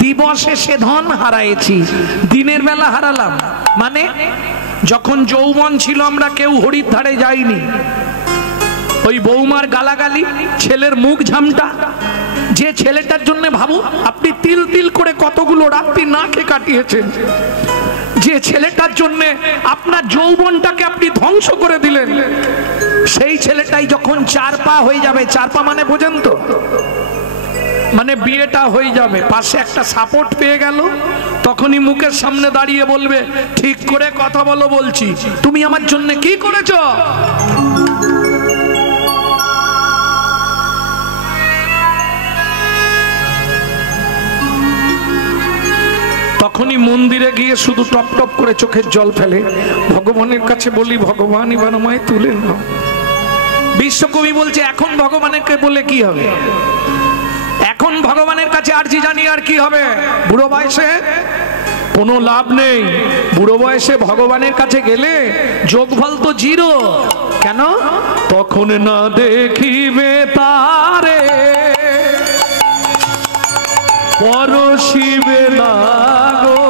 দিবসে সে ধন হারাইছি। দিনের বেলা হারালাম মানে, যখন যৌবন ছিল আমরা কেউ হরির ধারে যাইনি। ওই বৌমার গালাগালি, ছেলের মুখ ঝামটা, যে ছেলেটার জন্য ভাবু আপনি তিল তিল করে কতগুলো রাত্রি না খেয়ে কাটিয়েছেন, যে ছেলেটার জন্য আপনার যৌবনটাকে আপনি ধ্বংস করে দিলেন, সেই ছেলেটাই যখন 4 পা হয়ে যাবে, 4 পা মানে বোঝেন তো, মানে বিয়েটা হয়ে যাবে, পাশে একটা সাপোর্ট পেয়ে গেল, তখনই মুখের সামনে দাঁড়িয়ে বলবে, ঠিক করে কথা বলো বলছি, তুমি আমার জন্য কি করেছো? তখনই মন্দিরে গিয়ে শুধু টপ টপ করে চোখের জল ফেলে, ভগবানের কাছে বলি, ভগবান এবার আমায় তুলে নাও। বিশ্বকবি বলছে, এখন ভগবানকে বলে কি হবে? এখন ভগবানের কাছে আরজি জানি আর কি হবে? বুড়ো বয়সে কোনো লাভ নেই। বুড়ো বয়সে ভগবানের কাছে গেলে যোগফল তো 0। কেন? তখন না দেখিবে তারে, পরশিবে না গো,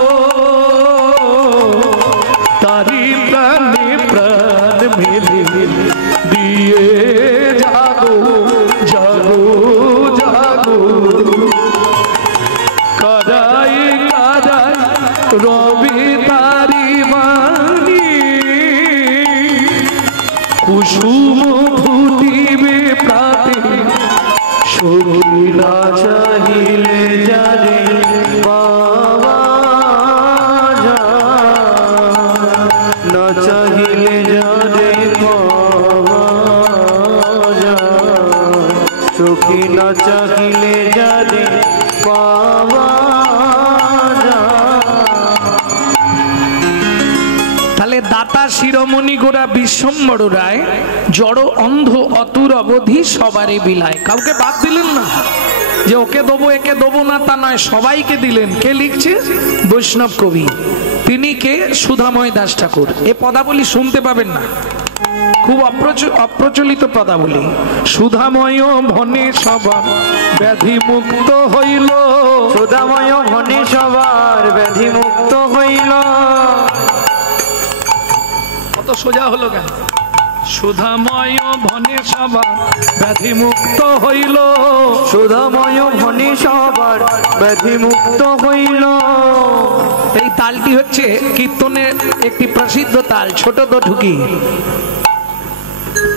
তারি প্রাণে প্রাণ মেলে দিয়ে জাগো জাগো জাগো, কারাই কারাই রবি তারি বাণী, কুসুম ফুটিবে প্রাতে, সখী না চাহিলে জানে বাবা না চাহিলে জানে চাহিলে যারে পাওয়া তাহলে দাতা শিরোমণি গোরা বিশ্বম্বর রায় জড় অন্ধ অতুর অবধি সবারে বিলায়। কাউকে বাদ দিলেন না যে ওকে দেবো একে দেবো না, তা নয়, সবাইকে দিলেন। কে লিখছে? বৈষ্ণব কবি। তিনি কে? সুধাময় দাস ঠাকুর। এ পদাবলী শুনতে পাবেন না, খুব অপ্রচলিত পদাবলী। সুধাময় ভনে সবার ব্যাধি মুক্ত হইল, সুধাময় ভনে সবার ব্যাধি মুক্ত হইল। কত সোজা হলো কেন? সুধাময় ভনে সবার ব্যাধি মুক্ত হইল, সুধাময় ভনে সবার ব্যাধি মুক্ত হইল। এই তালটি হচ্ছে কীর্তনের একটি প্রসিদ্ধ তাল, ছোট তো ঢুকি।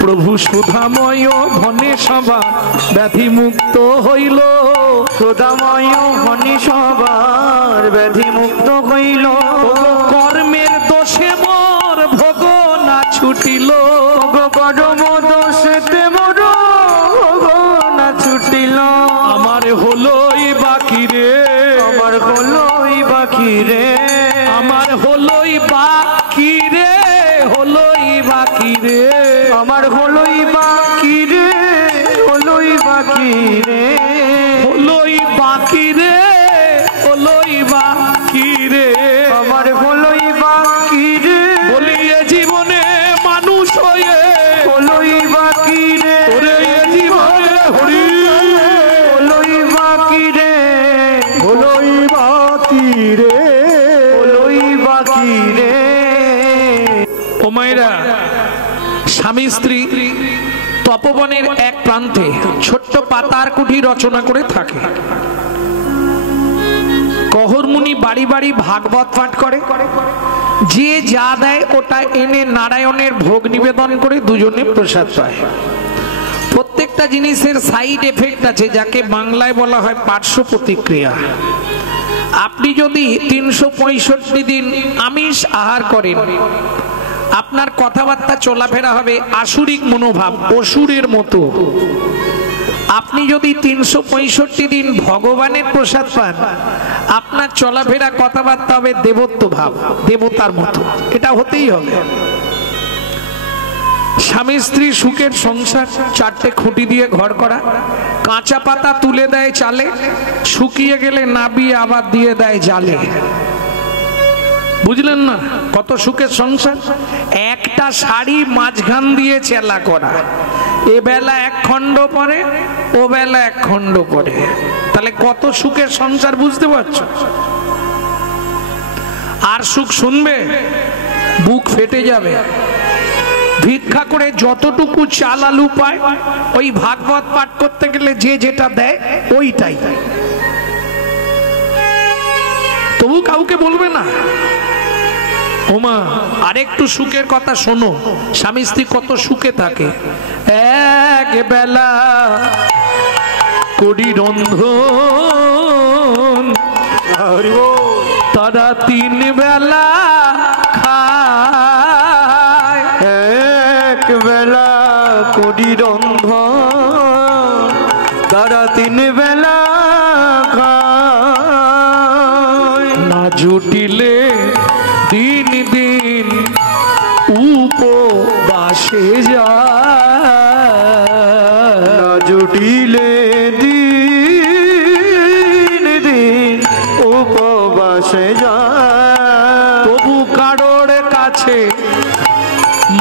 প্রভু সুধাময় ভনে সবার ব্যাধি মুক্ত হইল, সুধাময় ভনে সবার ব্যাধি মুক্ত হইল। কর্মের দোষে মোর ভোগ না ছুটিল, কর্ম দোষেতে মোর ভোগ না ছুটিল। আমার হলোই বাকি রে, আমার হলোই বাকি রে, আমার হলোই বাকি রে, হলোই বাকি রে, আমার হলোই বাকি রে, হলোই বাকি রে, হলোই বাকি রে, হলোই বাকি রে, আমার হলোই বাকি রে। বলি এ জীবনে মানুষ হয়ে হলোই বাকি রে, ওরে এ জীবনে হরি হলোই বাকি রে, হলোই বাকি রে, হলোই বাকি রে। ও মায়েরা, স্বামী স্ত্রী তপবনের এক প্রান্তে ছোট্ট পাতার কুঠি রচনা করে থাকে। কহরমুনি বাড়ি বাড়ি ভাগবত পাঠ করে, যে যা দেয় ওটা এনে নারায়ণের ভোগ নিবেদন করে দুজনে প্রসাদ পায়। প্রত্যেকটা জিনিসের সাইড এফেক্ট আছে, যাকে বাংলায় বলা হয় পার্শ্ব প্রতিক্রিয়া। আপনি যদি 365 দিন আমিষ আহার করেন, আপনার কথাবার্তা চলাফেরা হবে আসুরিক মনোভাব, অসুরের মতো। আপনি যদি 365 দিন ভগবানের প্রসাদ পান, আপনার চলাফেরা কথাবার্তা হবে দেবত্ব ভাব, দেবতার মতো। এটা হতেই হবে। স্বামী স্ত্রী সুখের সংসার, 4টে খুঁটি দিয়ে ঘর করা, কাঁচা পাতা তুলে দেয় চালে, শুকিয়ে গেলে নাবিয়ে আবার দিয়ে দেয় জালে। বুঝলেন না কত সুখের সংসার? একটা শাড়ি মাঝখান দিয়ে চেলা করা, এ বেলা এক খণ্ড পরে, ও বেলা এক খণ্ড পরে, তাহলে কত সুখের সংসার, বুঝতে পারছো? আর সুখ শুনবে, বুক ফেটে যাবে। ভিক্ষা করে যতটুকু চাল আলু পায়, ওই ভাগবত পাঠ করতে গেলে যে যেটা দেয় ওইটাই, তবু কাউকে বলবে না। ওমা, আরেকটু সুখের কথা শোনো, স্বামী স্ত্রী কত সুখে থাকে। এক বেলা করি রন্ধন, তারা 3 বেলা খায়। এক বেলা করি রন্ধন, তারা 3 বেলা খায়। না জুটিলে দিন দিন উপবাসে যায়, না জুটিলে দিন দিন উপবাসে যায়। তবু কারোর কাছে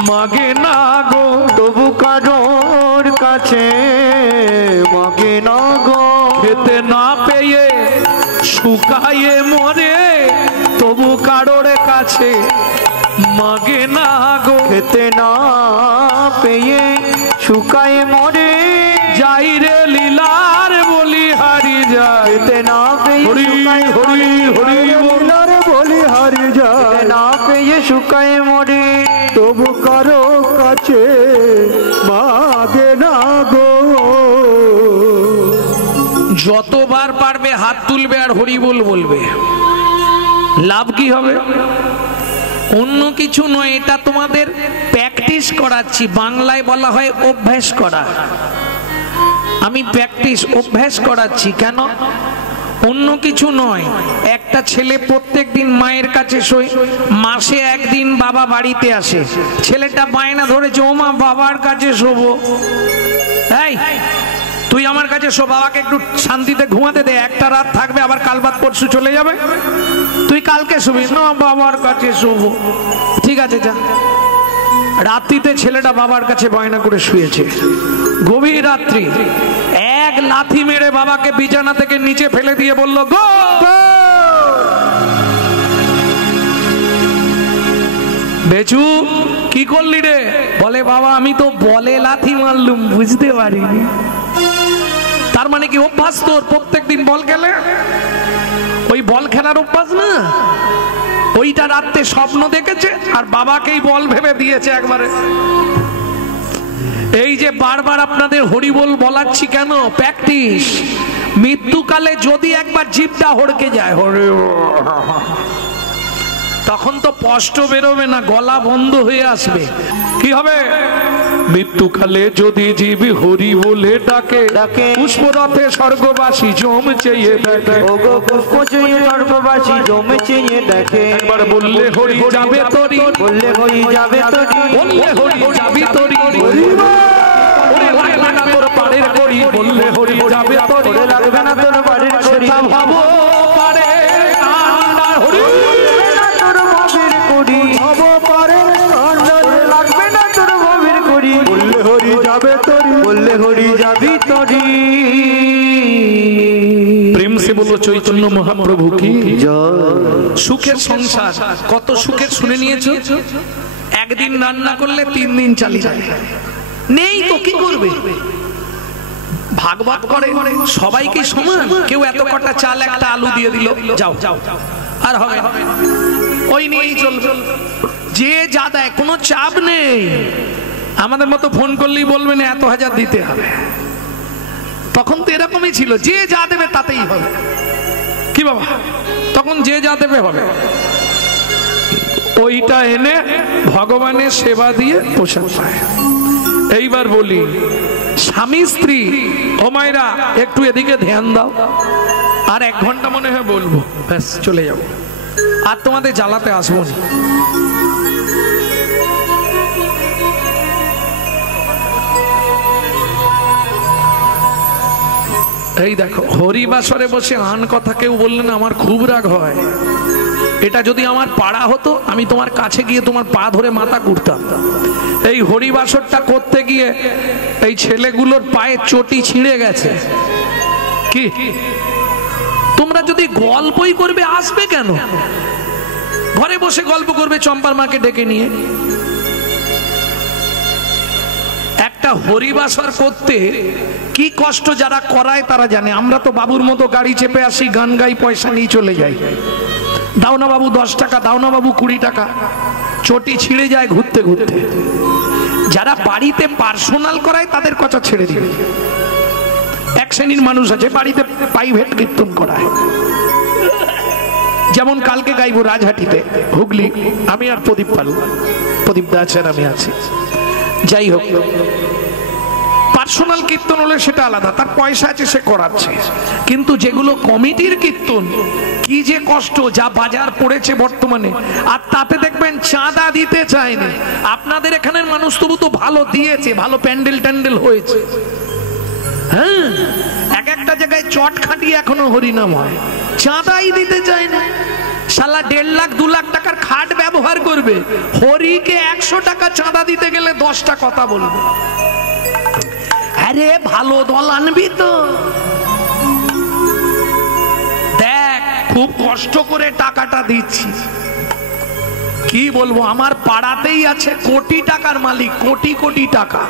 মাগে না গো, তবু কারোর কাছে মাগে না গো। খেতে না পেয়ে শুকায়ে মরে, তবু কারোর কাছে মাগে না গো। খেতে না পেয়ে শুকায় মরে, যাই রে লীলার বলি হারি যায়। খেতে না পেয়ে হরি শুকায় হরি হরি বল। রে বলি হারি যায়, খেতে না পেয়ে শুকায় মরে, তবু কারো কাছে মাগে না গো। যতবার পারবে হাত তুলবে আর হরি বল বলবে। লাভ কি হবে? অন্য কিছু নয়, এটা তোমাদের প্র্যাকটিস করাচ্ছি। বাংলায় বলা হয় অভ্যাস করা। আমি আমি প্র্যাকটিস অভ্যাস করাচ্ছি। কেন? অন্য কিছু নয়। একটা ছেলে প্রত্যেকদিন মায়ের কাছে শোয়, মাসে একদিন বাবা বাড়িতে আসে, ছেলেটা বায়না ধরেছে ও মা বাবার কাছে শোবো। এই তুই আমার কাছে শো, বাবাকে একটু শান্তিতে ঘুমাতে দে, একটা রাত থাকবে আবার কাল বাদ পরশু চলে যাবে, তুই কালকে শুবি না, বাবার কাছে শোবো। ঠিক আছে যা। রাত্রিতে ছেলেটা বাবার কাছে বায়না করে শুয়েছে। গভীর রাত্রি এক লাথি মেরে বাবাকে বিছানা থেকে নিচে ফেলে দিয়ে বলল গো। বেচু কি করলি রে? বলে বাবা আমি তো বলে লাথি মারলুম, বুঝতে পারিনি। তার মানে কি অভ্যাস তোর প্রত্যেকদিন বল খেলে? ওই বল খেলার অভ্যাস না, ওইটা রাতে স্বপ্ন দেখেছে আর বাবাকেই বল ভেবে দিয়েছে একবারে। এই যে বারবার আপনাদের হরিবোল বলাচ্ছি কেন? প্র্যাকটিস। মৃত্যুকালে যদি একবার জিভটা হড়কে যায় হরে, তখন তো স্পষ্ট বেরোবে না, গলা বন্ধ হয়ে আসবে। কি হবে? মৃত্যুকালে যদি জীব হরি বলে ডাকে, পুষ্পরথে স্বর্গবাসী জম চেয়ে দেখে, ওগো পুষ্প চেয়ে স্বর্গবাসী জম চেয়ে দেখে। একবার বললে হরি যাবে তরি, বললে হরি যাবে তরি, বললে হরি যাবে তরি, ওরে লাগবে না তোর পাড়ের করি, বললে হরি যাবে তরি, ওরে লাগবে না তোর বাড়ির করি, সেটা ভাবো পারে আন্ডার হরি তোর ভাবের করি, হব পারে ওরে লাগবে না তোর ভাবের করি, বললে হরি যাবে তরি, বললে হরি যাবি তরি। প্রেম সে বলো চৈতন্য মহাপ্রভু কি জয়। সুখের সংসার কত সুখের শুনে নিয়েছো? একদিন রান্না করলে 3 দিন চালিয়ে যায়। নেই তো কি করবে? ভাগবত করে সবাইকে সমান, কেউ এত কটা চাল একটা আলু দিয়ে দিল, যাও আর হবে ওই নিয়েই চলবে। যে যা দেয় কোনো চাপ নেই। আমাদের মতো ফোন করলেই বলবেন এত হাজার দিতে হবে, তখন তো এরকমই ছিল, যে যা দেবে তাতেই হবে। কি বাবা, তখন যে যা দেবে হবে। ওইটা এনে ভগবানের সেবা দিয়ে প্রসাদ পায়। এইবার বলি স্বামী স্ত্রী, ও মায়েরা একটু এদিকে ধ্যান দাও। আর 1 ঘন্টা মনে হয় বলবো, ব্যাস চলে যাবো, আর তোমাদের জ্বালাতে আসবো না। এই দেখো হরিবাসরে বসে আন কথা কেউ বললেন আমার খুব রাগ হয়। এটা যদি আমার পাড়া হতো আমি তোমার কাছে গিয়ে তোমার পা ধরে মাথা কুটতাম। এই হরিবাসরটা করতে গিয়ে এই ছেলেগুলোর পায়ে চটি ছিঁড়ে গেছে। কি তোমরা যদি গল্পই করবে আসবে কেন? ঘরে বসে গল্প করবে চম্পার মাকে ডেকে নিয়ে। একটা হরিবাসর করতে কি কষ্ট যারা করায় তারা জানে। আমরা তো বাবুর মতো গাড়ি চেপে আসি, গান গাই, পয়সা নিয়ে চলে যাই। দাও না বাবু 10 টাকা, দাও না বাবু 20 টাকা, চটি ছিঁড়ে যায় ঘুরতে ঘুরতে। যারা বাড়িতে পার্সোনাল করায় তাদের কথা ছেড়ে দিবে। এক শ্রেণীর মানুষ আছে বাড়িতে প্রাইভেট কীর্তন করায়। যেমন কালকে গাইবো রাজহাটিতে, হুগলি, আমি আর প্রদীপ পালু, প্রদীপ দা আছেন, আমি আছি। যাই হোক, পার্সোনাল কীর্তন হলে সেটা আলাদা, তার পয়সা আছে সে করাচ্ছে। কিন্তু যেগুলো কমিটির কীর্তন, কি যে কষ্ট, যা বাজার পড়েছে বর্তমানে। আর তাতে দেখবেন চাঁদা দিতে চায়নি। আপনাদের এখানের মানুষ তবু তো ভালো দিয়েছে, ভালো প্যান্ডেল ট্যান্ডেল হয়েছে। হ্যাঁ, এক একটা জায়গায় চট খাটিয়ে এখনো হরিনাম হয়, চাঁদাই দিতে চায় না। শালা 1.5 লাখ 2 লাখ টাকার খাট ব্যবহার করবে, হরিকে 100 টাকা চাঁদা দিতে গেলে 10টা কথা বলবে। আরে ভালো দল আনবি তো, দেখ খুব কষ্ট করে টাকাটা দিচ্ছি। কি বলবো, আমার পাড়াতেই আছে কোটি টাকার মালিক, কোটি কোটি টাকা।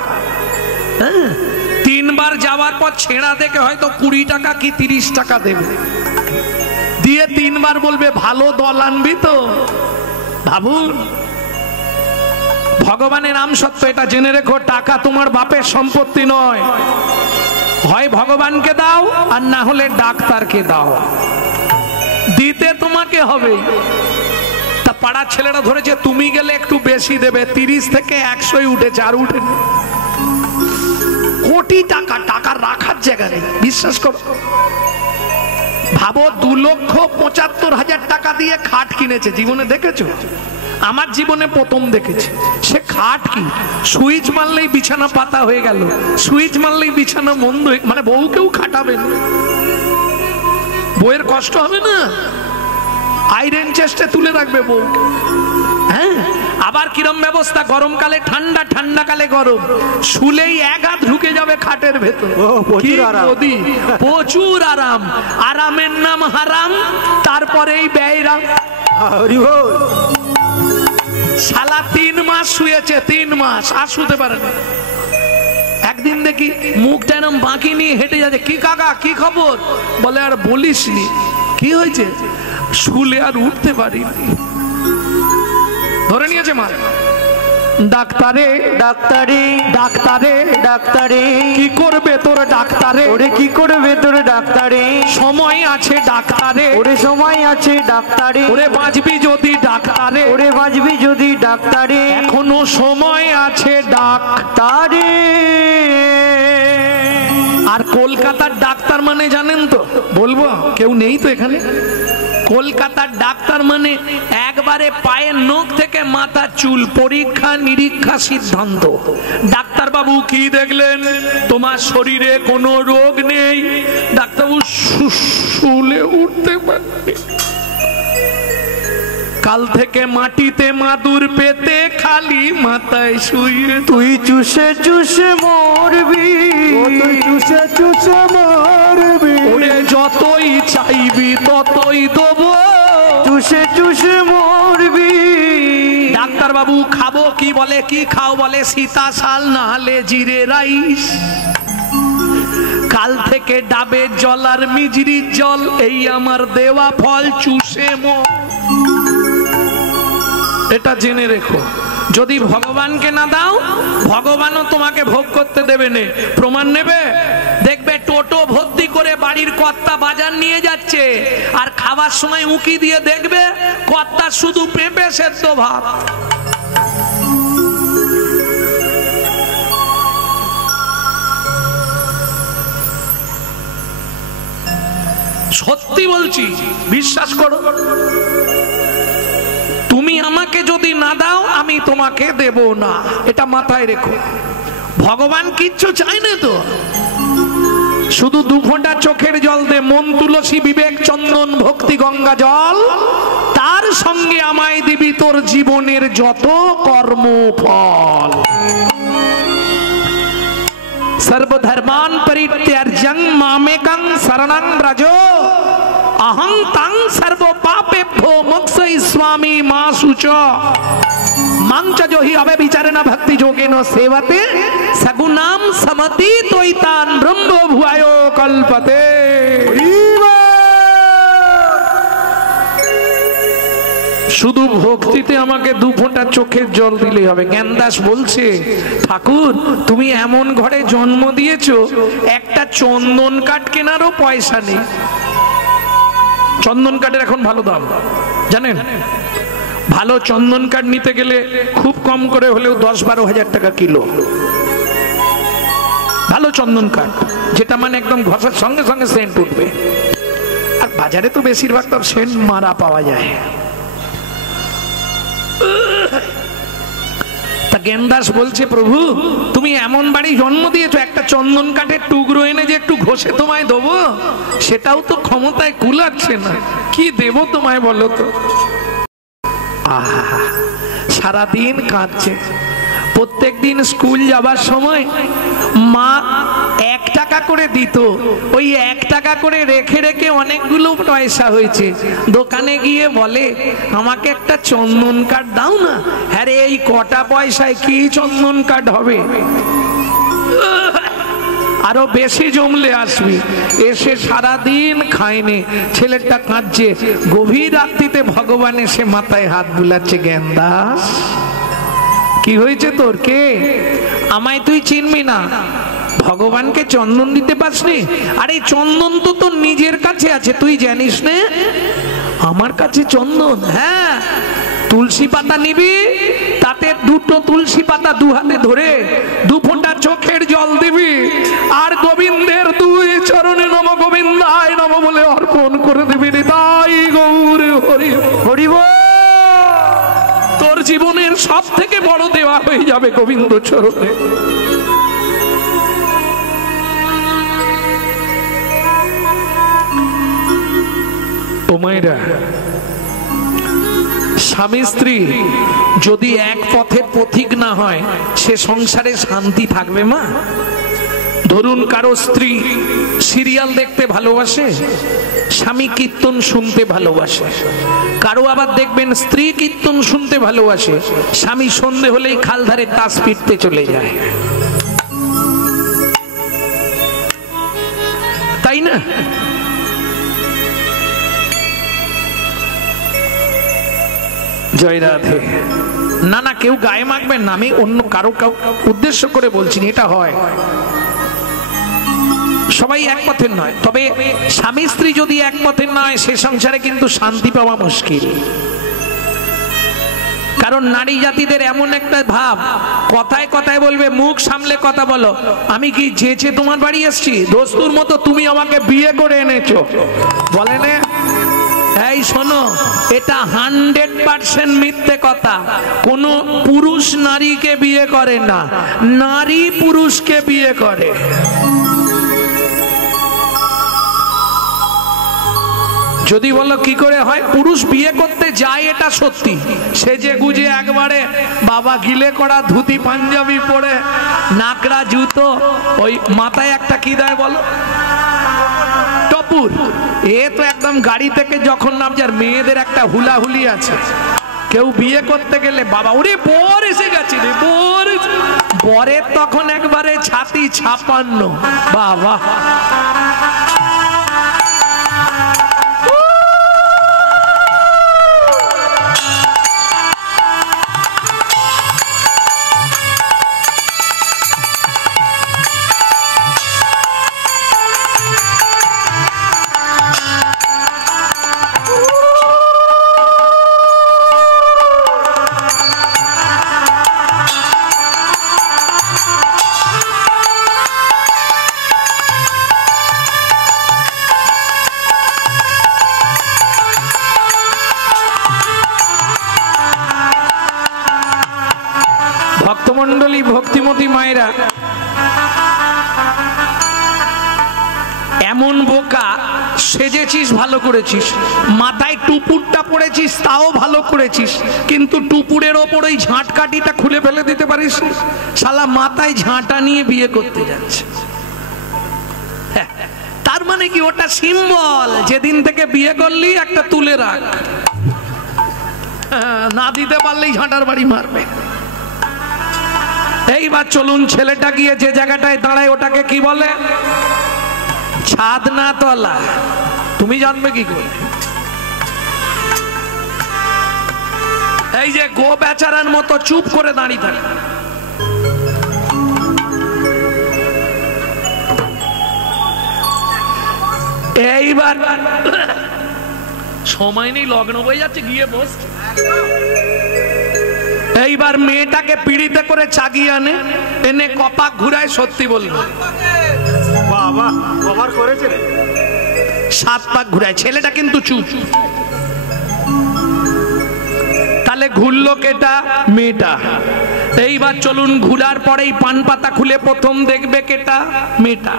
হ্যাঁ, 3 বার যাওয়ার পর ছেঁড়া দেখে হয়তো 20 টাকা কি 30 টাকা দেবে, দিয়ে 3 বার বলবে ভালো দল আনবি তো। ভাবুন, ভগবানের নাম সত্য, এটা জেনে রেখো। টাকা তোমার বাপের সম্পত্তি নয়, হয় ভগবানকে দাও আর না হলে ডাক্তারকে দাও, দিতে তোমাকে হবে। তা পাড়ার ছেলেরা ধরেছে তুমি গেলে একটু বেশি দেবে, 30 থেকে 100 উঠেছে, আর উঠেনি। কোটি টাকা, টাকা রাখার জায়গা নেই। বিশ্বাস করো, ভাবো 2,75,000 টাকা দিয়ে খাট কিনেছে। জীবনে দেখেছো? আমার জীবনে প্রথম দেখেছি। সে খাট কি, সুইচ মারলেই বিছানা পাতা হয়ে গেল, সুইচ মারলেই বিছানা মন্দ হয়ে, মানে বউকেও খাটাবেন, বউয়ের কষ্ট হবে না, আয়রন চেস্টে তুলে রাখবে বউ। হ্যাঁ, আবার কিরম ব্যবস্থা, গরমকালে ঠান্ডা, ঠান্ডাকালে গরম, শুলেই এক হাত ঢুকে যাবে খাটের ভেতর। প্রচুর আরাম, আরামের নাম হারাম, তারপরেই ব্যয়রাম। শালা 3 মাস শুয়েছে, 3 মাস আর শুতে পারে না। একদিন দেখি মুখটা এরম বাঁকি নিয়ে হেঁটে যাচ্ছে। কি কাকা, কি খবর? বলে আর বলিসনি। কি হয়েছে? শুলে আর উঠতে পারিনি। ধরে নিয়েছে মা। ডাক্তারে ডাক্তারে ডাক্তারে ডাক্তারে কি করবে তোর ডাক্তারে? ওরে কি করবে তোর ডাক্তারে? সময় আছে ডাক্তারে, ওরে সময় আছে ডাক্তারে, ওরে বাঁচবি যদি ডাক্তারে, ওরে বাঁচবি যদি ডাক্তারে, এখনো সময় আছে ডাক্তারে। আর কলকাতার ডাক্তার মানে জানেন তো? বলবো, কেউ নেই তো এখানে? কলকাতার ডাক্তার মানে একবারে পায়ের নখ থেকে মাথা চুল, পরীক্ষা নিরীক্ষা সিদ্ধান্ত। ডাক্তার বাবু কি দেখলেন? তোমার শরীরে কোনো রোগ নেই। ডাক্তারবাবু শুলে উঠতে পারবে, কাল থেকে মাটিতে মাদুর পেতে খালি মাথায় শুয়ে তুই চুষে চুষে মরবি, তুই চুষে চুষে মরবি, ওরে যতই চাইবি ততই দেবো, চুষে চুষে মরবি। ডাক্তার বাবু খাবো কি? বলে কি খাও? বলে সীতা শাল, না হলে জিরে রাইস। কাল থেকে ডাবের জল আর মিজরির জল, এই আমার দেওয়া ফল, চুষে মর। এটা জেনে রেখো, যদি ভগবানকে না দাও, ভগবানও তোমাকে ভোগ করতে দেবে না। প্রমাণ নেবে? দেখবে টোটো ভর্তি করে বাড়ির কর্তা বাজার নিয়ে যাচ্ছে, আর খাবার সময় উকি দিয়ে দেখবে কর্তা শুধু পেঁপে সেদ্ধ ভাত। সত্যি বলছি, বিশ্বাস করো। তুমি আমাকে যদি না দাও, আমি তোমাকে দেব না, এটা মাথায় রেখো। ভগবান কিচ্ছু চাই না তো, শুধু 2 ফোঁটা চোখের জল দে, মন তুলসী বিবেক চন্দন ভক্তি গঙ্গা জল, তার সঙ্গে আমায় দিবি তোর জীবনের যত কর্মফল। সর্বধর্মান পরিত্যাজ্যং মামেকং শরণং ব্রজ, अहं तं सर्व पापेभ्यो मोक्षयिष्यामि मा शुच। मां च जो हि अवे विचारेण भक्ति योगेन सेवते सगुणां समति तोइतान् ब्रह्म भुवायो कल्पते। শুধু ভক্তিতে আমাকে 2 ফোঁটা চোখের জল দিলেই হবে। জ্ঞানদাস বলছে, ঠাকুর তুমি এমন ঘরে জন্ম দিয়েছো, একটা চন্দন কাঠ কেনারও পয়সা নেই। চন্দন কাঠের এখন ভালো দাম জানেন? ভালো চন্দন কাঠ নিতে গেলে খুব কম করে হলেও 10-12 হাজার টাকা কিলো। ভালো চন্দন কাঠ, যেটা মানে একদম ঘষার সঙ্গে সঙ্গে সেন্ট উঠবে। আর বাজারে তো বেশিরভাগ তো সেন্ট মারা পাওয়া যায়। তা জ্ঞানদাস বলছে, প্রভু তুমি এমন বাড়ি জন্ম দিয়েছো, একটা চন্দন কাঠের টুকরো এনে যে একটু ঘষে তোমায় দেবো, সেটাও তো ক্ষমতায় কুলাচ্ছে না, কি দেব তোমায় বলো তো? আহা, সারাদিন কাঁদছে। প্রত্যেক দিন স্কুল যাবার সময় মা 1 টাকা করে দিত, ওই 1 টাকা করে রেখে রেখে অনেকগুলো পয়সা হয়েছে। দোকানে গিয়ে বলে, আমাকে একটা চন্দন কাঠ দাও না। হ্যাঁ রে, এই কটা পয়সায় কি চন্দন কাঠ হবে? আরো বেশি জমলে আসবি। এসে সারাদিন খায়নি, ছেলেটা কাঁদছে। গভীর রাত্রিতে ভগবান এসে মাথায় হাত বুলাচ্ছে, জ্ঞানদাস কি হয়েছে তোর? কে? আমায় তুই চিনবি না, ভগবানকে চন্দন দিতে পারসনি? আরে চন্দন তো তোর নিজের কাছে আছে, তুই জানিস না? আমার কাছে চন্দন? হ্যাঁ, তুলসী পাতা নিবি, তাতে দুটো তুলসী পাতা দু হাতে ধরে দু ফোঁটা চোখের জল দিবি, আর গোবিন্দের দুই চরণে নম গোবিন্দায় নম বলে অর্পণ করে দিবি। তাই গৌর হরি হরি বল। তোর জীবনের সব থেকে বড় দেওয়া হয়ে যাবে গোবিন্দ চরণে। ও মায়েরা, স্বামী স্ত্রী যদি এক পথের পথিক না হয়, সে সংসারে শান্তি থাকবে মা? ধরুন কারো স্ত্রী সিরিয়াল দেখতে ভালোবাসে, স্বামী কীর্তন শুনতে ভালোবাসে। কারো আবার দেখবেন স্ত্রী কীর্তন শুনতে ভালোবাসে, স্বামী সন্ধে হলেই খাল ধারে তাস পিটতে চলে যায়, তাই না? জয় রাধে। না না, কেউ গায়ে মাখবেন না, আমি অন্য কারো উদ্দেশ্য করে বলছি, এটা হয়, সবাই এক পথের নয়। তবে স্বামী স্ত্রী যদি এক পথের নয়, সে সংসারে কিন্তু শান্তি পাওয়া মুশকিল। কারণ নারী জাতিদের এমন একটা ভাব, কথায় কথায় বলবে মুখ সামলে কথা বলো, আমি কি যেচে তোমার বাড়ি এসছি? দোস্তুর মতো তুমি আমাকে বিয়ে করে এনেছো, বলে না? এই শোনো, এটা 100% মিথ্যে কথা। কোন পুরুষ নারীকে বিয়ে করে না, নারী পুরুষকে বিয়ে করে। যদি বলো কি করে হয়, পুরুষ বিয়ে করতে যায় এটা সত্যি, সেজে গুজে একবারে বাবা গিলে করা ধুতি পাঞ্জাবি পরে, নাকড়া জুতো, ওই মাথায় একটা কি দেয় বলো, টপুর। এ তো একদম গাড়ি থেকে যখন নাম, যার মেয়েদের একটা হুলাহুলি আছে, কেউ বিয়ে করতে গেলে বাবা ওরে বর এসে গেছে রে, বরের তখন একবারে ছাতি 56। বাবা ভক্তমণ্ডলী, ভক্তিমতী মায়েরা, এমন বোকা সেজেছিস, ভালো করেছিস, মাথায় টুপুরটা পড়েছিস তাও ভালো করেছিস, কিন্তু টুপুরের ওপর ওই ঝাঁটকাঠিটা খুলে ফেলে দিতে পারিস? শালা মাথায় ঝাঁটা নিয়ে বিয়ে করতে যাচ্ছে। তার মানে কি ওটা সিম্বল, যেদিন থেকে বিয়ে করলি একটা তুলে রাখ, না দিতে পারলেই ঝাঁটার বাড়ি মারবে। এইবার চলুন, ছেলেটা গিয়ে যে জায়গাটায় দাঁড়ায় ওটাকে কি বলে? ছাদ না তলা? তুমি জানবে কি করে? এই যে গো বেচারার মতো চুপ করে দাঁড়িয়ে থাকে। এইবার সময় নেই, লগ্ন হয়ে যাচ্ছে, গিয়ে বস। এইবার মেয়েটাকে পিড়িতে করে চাগিয়ে আনে, এনে কপাক ঘুরায়, সত্যি বলবো বাবা কভার করেছে, 7 পাক ঘুরায়, ছেলেটা কিন্তু চুপ। তাহলে ঘুরলো কেটা? মেয়েটা। এইবার চলুন, ঘুরার পরেই পান পাতা খুলে প্রথম দেখবে কেটা? মেয়েটা।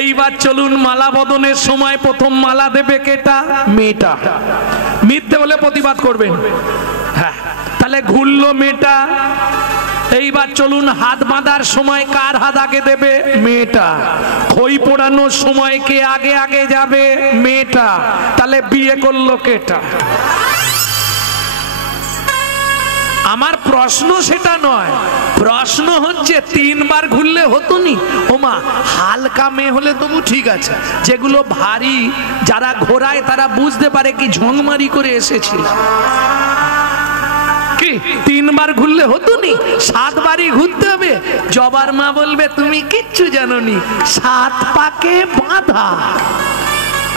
এইবার চলুন, মালা বদনের সময় প্রথম মালা দেবে কেটা? মেয়েটা। মিথ্যে বলে প্রতিবাদ করবেন। হ্যাঁ, তাহলে ঘুরলো মেয়েটা। এইবার চলুন, হাত বাঁধার সময় কার হাত আগে দেবে? মেয়েটা। খই পোড়ানোর সময় কে আগে আগে যাবে? মেয়েটা। তাহলে বিয়ে করলো কেটা? আমার প্রশ্ন সেটা নয়, প্রশ্ন হচ্ছে 3 বার ঘুরলে হতো নি? ওমা, হালকা মেয়ে হলে তবু ঠিক আছে, যেগুলো ভারী, যারা ঘোরায় তারা বুঝতে পারে কি ঝংমারি করে এসেছিল। কি 3 বার ঘুরলে হতো নি? 7 বারই ঘুরতে হবে? জবার মা বলবে তুমি কিচ্ছু জানো নি, 7 পাকে বাঁধা।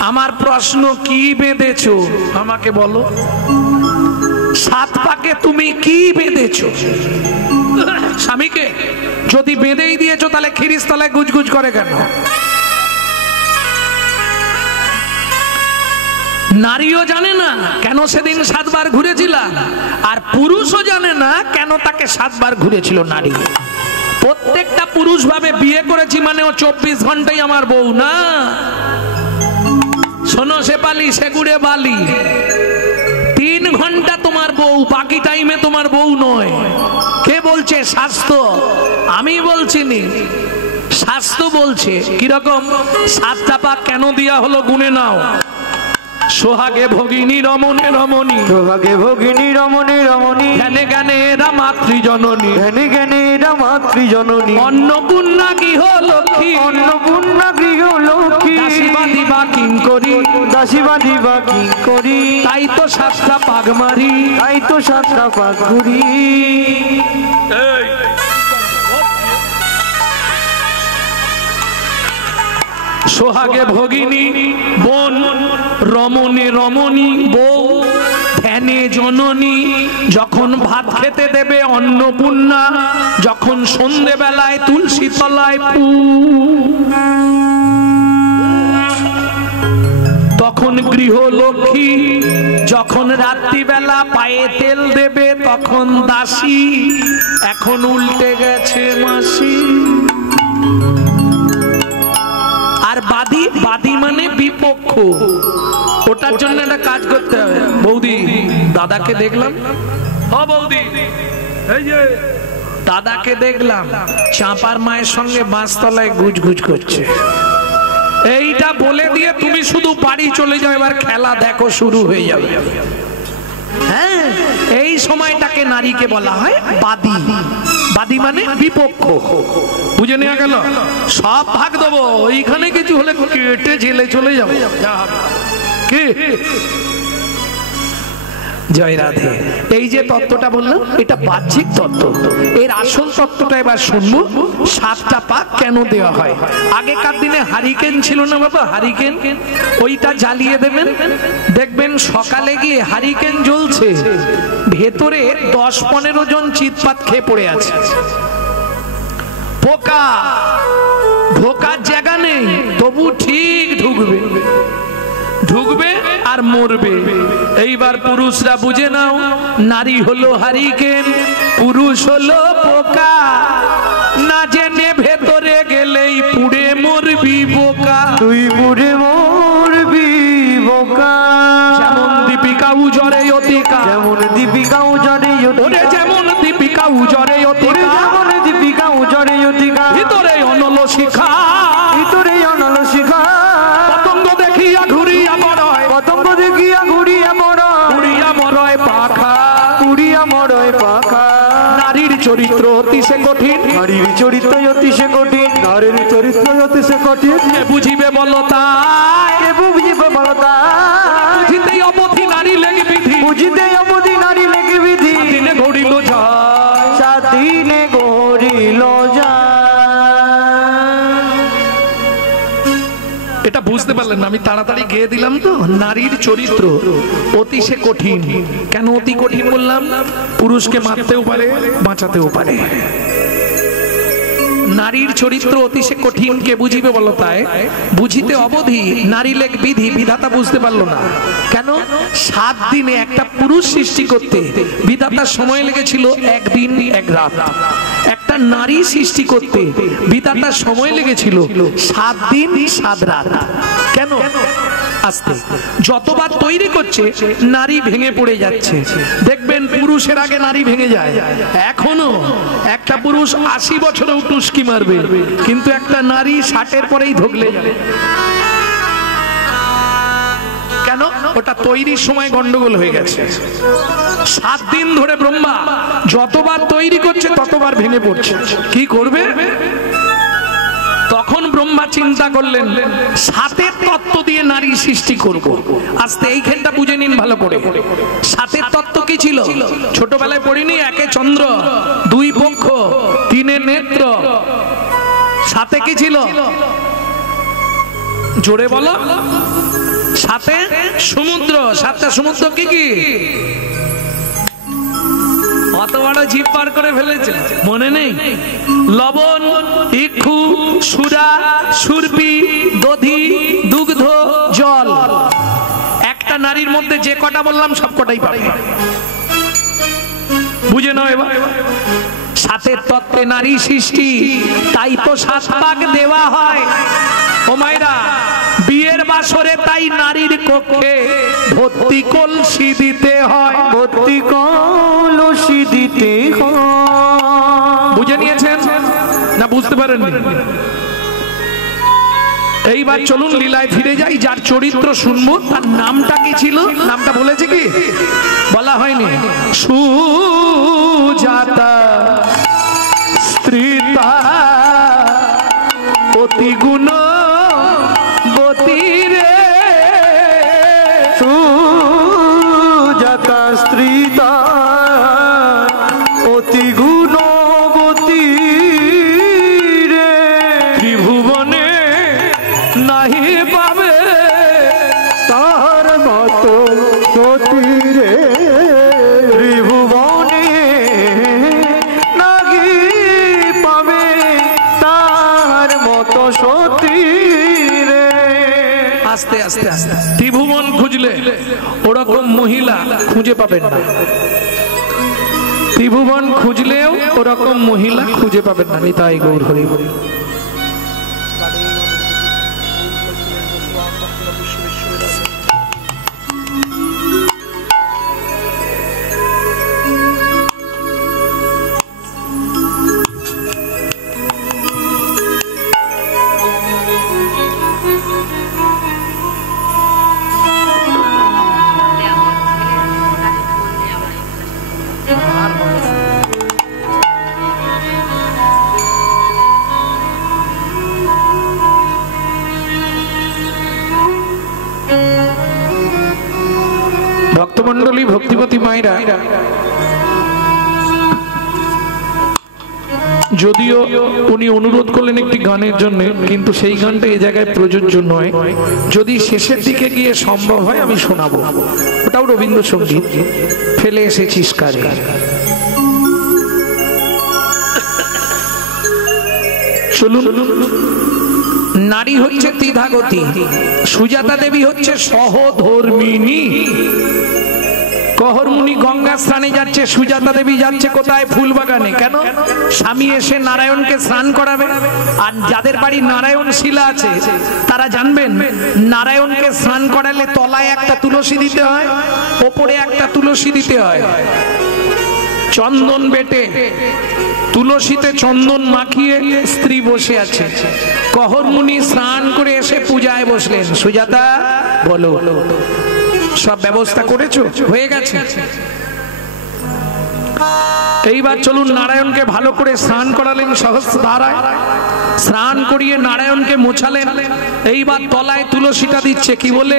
আমার প্রশ্ন, কি বেঁধেছো আমাকে বলো? 7 পাকে তুমি কি বেঁধেছো স্বামীকে? যদি বেঁধেই দিয়েছো তাহলে খিরিস তলায় গুজগুজ করে কেন? নারীও জানে না কেন সেদিন 7 বার ঘুরেছিলাম, আর পুরুষও জানে না কেন তাকে 7 বার ঘুরেছিল নারী। প্রত্যেকটা পুরুষ ভাবে বিয়ে করেছি মানে ও 24 ঘন্টাই আমার বউ না। শোনো শেপালি, সেগুড়ে বালি, 3 ঘন্টা তোমার বউ, বাকি টাইমে তোমার বউ নয়। কে বলছে? শাস্ত্র। আমি বলছি নি, শাস্ত্র বলছে। কিরকম? 7টা পাক কেন দেয়া হলো গুনে নাও। সোহাগে ভগিনী রমণে রমণী, সোহাগে ভগিনী রমণে রমণী, জ্ঞানে জ্ঞানে এরা মাতৃজননী, জ্ঞানে জ্ঞানে এরা মাতৃজননী, অন্নপূর্ণা গৃহ লক্ষ্মী, অন্নপূর্ণা গৃহ লক্ষ্মী, দাসীবাদী বা কিঙ্করী, দাসীবাদী বা কিঙ্করী, তাই তো 7টা পাক মারি, তাই তো 7টা পাক ঘুরি। সোহাগে ভগিনী বোন, রমণে রমণী বউ, ধ্যানে জননী, যখন ভাত খেতে দেবে অন্নপূর্ণা, যখন সন্ধেবেলায় তুলসী তলায় পু, তখন গৃহলক্ষ্মী, যখন রাত্রিবেলা পায়ে তেল দেবে তখন দাসী, এখন উল্টে গেছে মাসি। আর বাদী, বাদী মানে বিপক্ষ। ওটার জন্য একটা কাজ করতে হবে। বৌদি, দাদাকে দেখলাম, ও বৌদি, এই যে দাদাকে দেখলাম চাঁপার মায়ের সঙ্গে বাঁশতলায় গুজগুজ করছে। এইটা বলে দিয়ে তুমি শুধু বাড়ি চলে যাও, এবার খেলা দেখো শুরু হয়ে যাবে। হ্যাঁ, এই সময়টাকে নারীকে বলা হয় বাদী। বাদী মানে বিপক্ষ। বুঝে নেওয়া গেল? সব ভাগ দেবো, ওইখানে কিছু হলে কেটে ঝেলে চলে যাবো। কি? জয় রাধে। এই যে তত্ত্বটা বললাম, এটা বাহ্যিক তত্ত্ব। এর আসল তত্ত্বটা এবার শুনবো। 7টা পাক কেন দেওয়া হয়? আগেকার দিনে হারিকেন ছিল না বাবা, হারিকেন, ওইটা জ্বালিয়ে দেবেন, দেখবেন সকালে গিয়ে হারিকেন জ্বলছে, ভেতরে 10-15 জন চিৎপাত খেয়ে পড়ে আছে। পোকা, ঢোকার জায়গা নেই, তবু ঠিক ঢুকবে, ঢুকবে আর মরবে। এইবার পুরুষরা বুঝে নাও, নারী হলো হারিকেন, পুরুষ হলো পোকা। না জেনে ভেতরে গেলেই পুড়ে মরবি বোকা, তুই পুড়ে মরবি বোকা। যেমন দীপিকা উজরে অতিকা, যেমন দীপিকা উজরে ওরে যেমন দীপিকা উজরে অতিকা, যেমন দীপিকা উজরে অতিকা, ভিতরে অনল শিখা, ভিতরে অনল শিখা। পতঙ্গ দেখিয়া ঘুরিয়া মরয়, পতঙ্গ দেখিয়া ঘুরিয়া মরয়, উড়িয়া মরয় পাখা, উড়িয়া মরয় পাখা। নারীর চরিত্র অতি সে কঠিন, নারীর চরিত্র অতি সে কঠিন, নারীর চরিত্র অতি সে কঠিন। কে বুঝিবে বলো তাই, কে বুঝিবে বলো তাই, বুঝিতেই অবধি নারী লেগে বিধি, বুঝিতে অবধি নারী লেগে বিধি। দিনে ঘড়িল যায়, 7 দিনে গড়িল যায়। এটা বুঝতে পারলেন না? আমি তাড়াতাড়ি গেয়ে দিলাম তো। নারীর চরিত্র অতি সে কঠিন। কেন অতি কঠিন বললাম? পুরুষকে মারতেও পারে, বাঁচাতেও পারে। নারীর চরিত্র অতি সে কঠিন, কে বুঝিবে বলো তাই, বুঝিতে অবধি নারী লেগ বিধি। বিধাতা বুঝতে পারলো না কেন? 7 দিনে একটা পুরুষ সৃষ্টি করতে বিধাতার সময় লেগেছিল 1 দিন 1 রাত। একটা নারী সৃষ্টি করতে বিধাতার সময় লেগেছিল 7 দিন 7 রাত। কেন? আস্তে যতবার তৈরি করছে নারী ভেঙে পড়ে যাচ্ছে। দেখবেন পুরুষের আগে নারী ভেঙে যায়। এখনো একটা পুরুষ 80 বছরেও টুসকি মারবে, কিন্তু একটা নারী 60-এর পরেই ধগলে যাবে। কেন? ওটা তৈরির সময় গন্ডগোল হয়ে গেছে। 7 দিন ধরে ব্রহ্মা যতবার তৈরি করছে ততবার ভেঙে পড়ছে। কি করবে? তখন ব্রহ্মা চিন্তা করলেন 7-এর তত্ত্ব দিয়ে নারী সৃষ্টি করব। আস্তে এইখানটা বুঝে নিন ভালো করে। 7-এর তত্ত্ব কি ছিল? ছোটবেলায় পড়িনি? 1-এ চন্দ্র, 2 পক্ষ, 3-এ নেত্র। 7-এ কি ছিল? জোরে বলো। সাথে সমুদ্র। সাতটা সমুদ্র কি কি? অত বড় জিভ পার করে ফেলেছে, মনে নেই? লবণ, ইক্ষু, সুরা, সুরপি, দধি, দুগ্ধ, জল। একটা নারীর মধ্যে যে কটা বললাম সব কটাই পাবে, বুঝে নাও এবার। সাতের তত্ত্বে নারী সৃষ্টি, তাই তো সাত পাক দেওয়া হয়। ও মায়েরা, বিয়ের বাসরে তাই নারীর কক্ষে ভর্তি কলসি দিতে হয়, ভর্তি কলসি দিতে হয়। বুঝে নিয়েছেন না বুঝতে পারেননি? এইবার চলুন লীলায় ফিরে যাই। যার চরিত্র শুনবো তার নামটা কি ছিল? নামটা বলেছে কি? বলা হয়নি। সুজাতা স্ত্রীতা অতি গুণবতী রে। সুজাতা স্ত্রীতা অতি গুণবতী রে। ত্রিভুবনে নাহি পাবে তার মতো সতী রে। ত্রিভুবনে নাহি পাবে তার মতো সতী রে। আস্তে আস্তে আস্তে ত্রিভুবন খুঁজলে ওরকম মহিলা খুঁজে পাবেন না। ত্রিভুবন খুঁজলেও ওরকম মহিলা খুঁজে পাবেন না। নিতাই গৌর হরি বল। ভক্তমন্ডলী, ভক্তিপতি মায়েরা, যদিও উনি অনুরোধ করলেন একটি গানের জন্য, কিন্তু সেই গানটা এই জায়গায় প্রযোজ্য নয়। যদি শেষের দিকে গিয়ে সম্ভব হয় আমি শোনাবো। ওটাও রবীন্দ্রসঙ্গীত, ফেলে এসেছিস কাজে। চলুন। নারী হচ্ছে ত্রিধাগতী, সুজাতা দেবী হচ্ছে সহধর্মিনী। কহরমুনি গঙ্গা স্নানে যাচ্ছে, সুজাতা দেবী যাচ্ছে কোথায়? ফুল বাগানে। কেন? স্বামী এসে নারায়ণকে স্নান করাবে। আর যাদের বাড়ি নারায়ণ শিলা আছে তারা জানবেন, নারায়ণকে স্নান করালে তলায় একটা তুলসী দিতে হয়, ওপরে একটা তুলসী দিতে হয়। চন্দন বেটে তুলসীতে চন্দন মাখিয়ে স্ত্রী বসে আছে। কহরমুনি স্নান করে এসে পূজায় বসলেন। সুজাতা বলো, সব ব্যবস্থা করেছো? হয়ে গেছে। এইবার চলুন, নারায়ণকে ভালো করে স্নান করালেন সহস্র ধারায়। স্নান করিয়ে নারায়ণকে মোছালেন। এইবার তলায় তুলসীটা দিচ্ছে, কি বলে?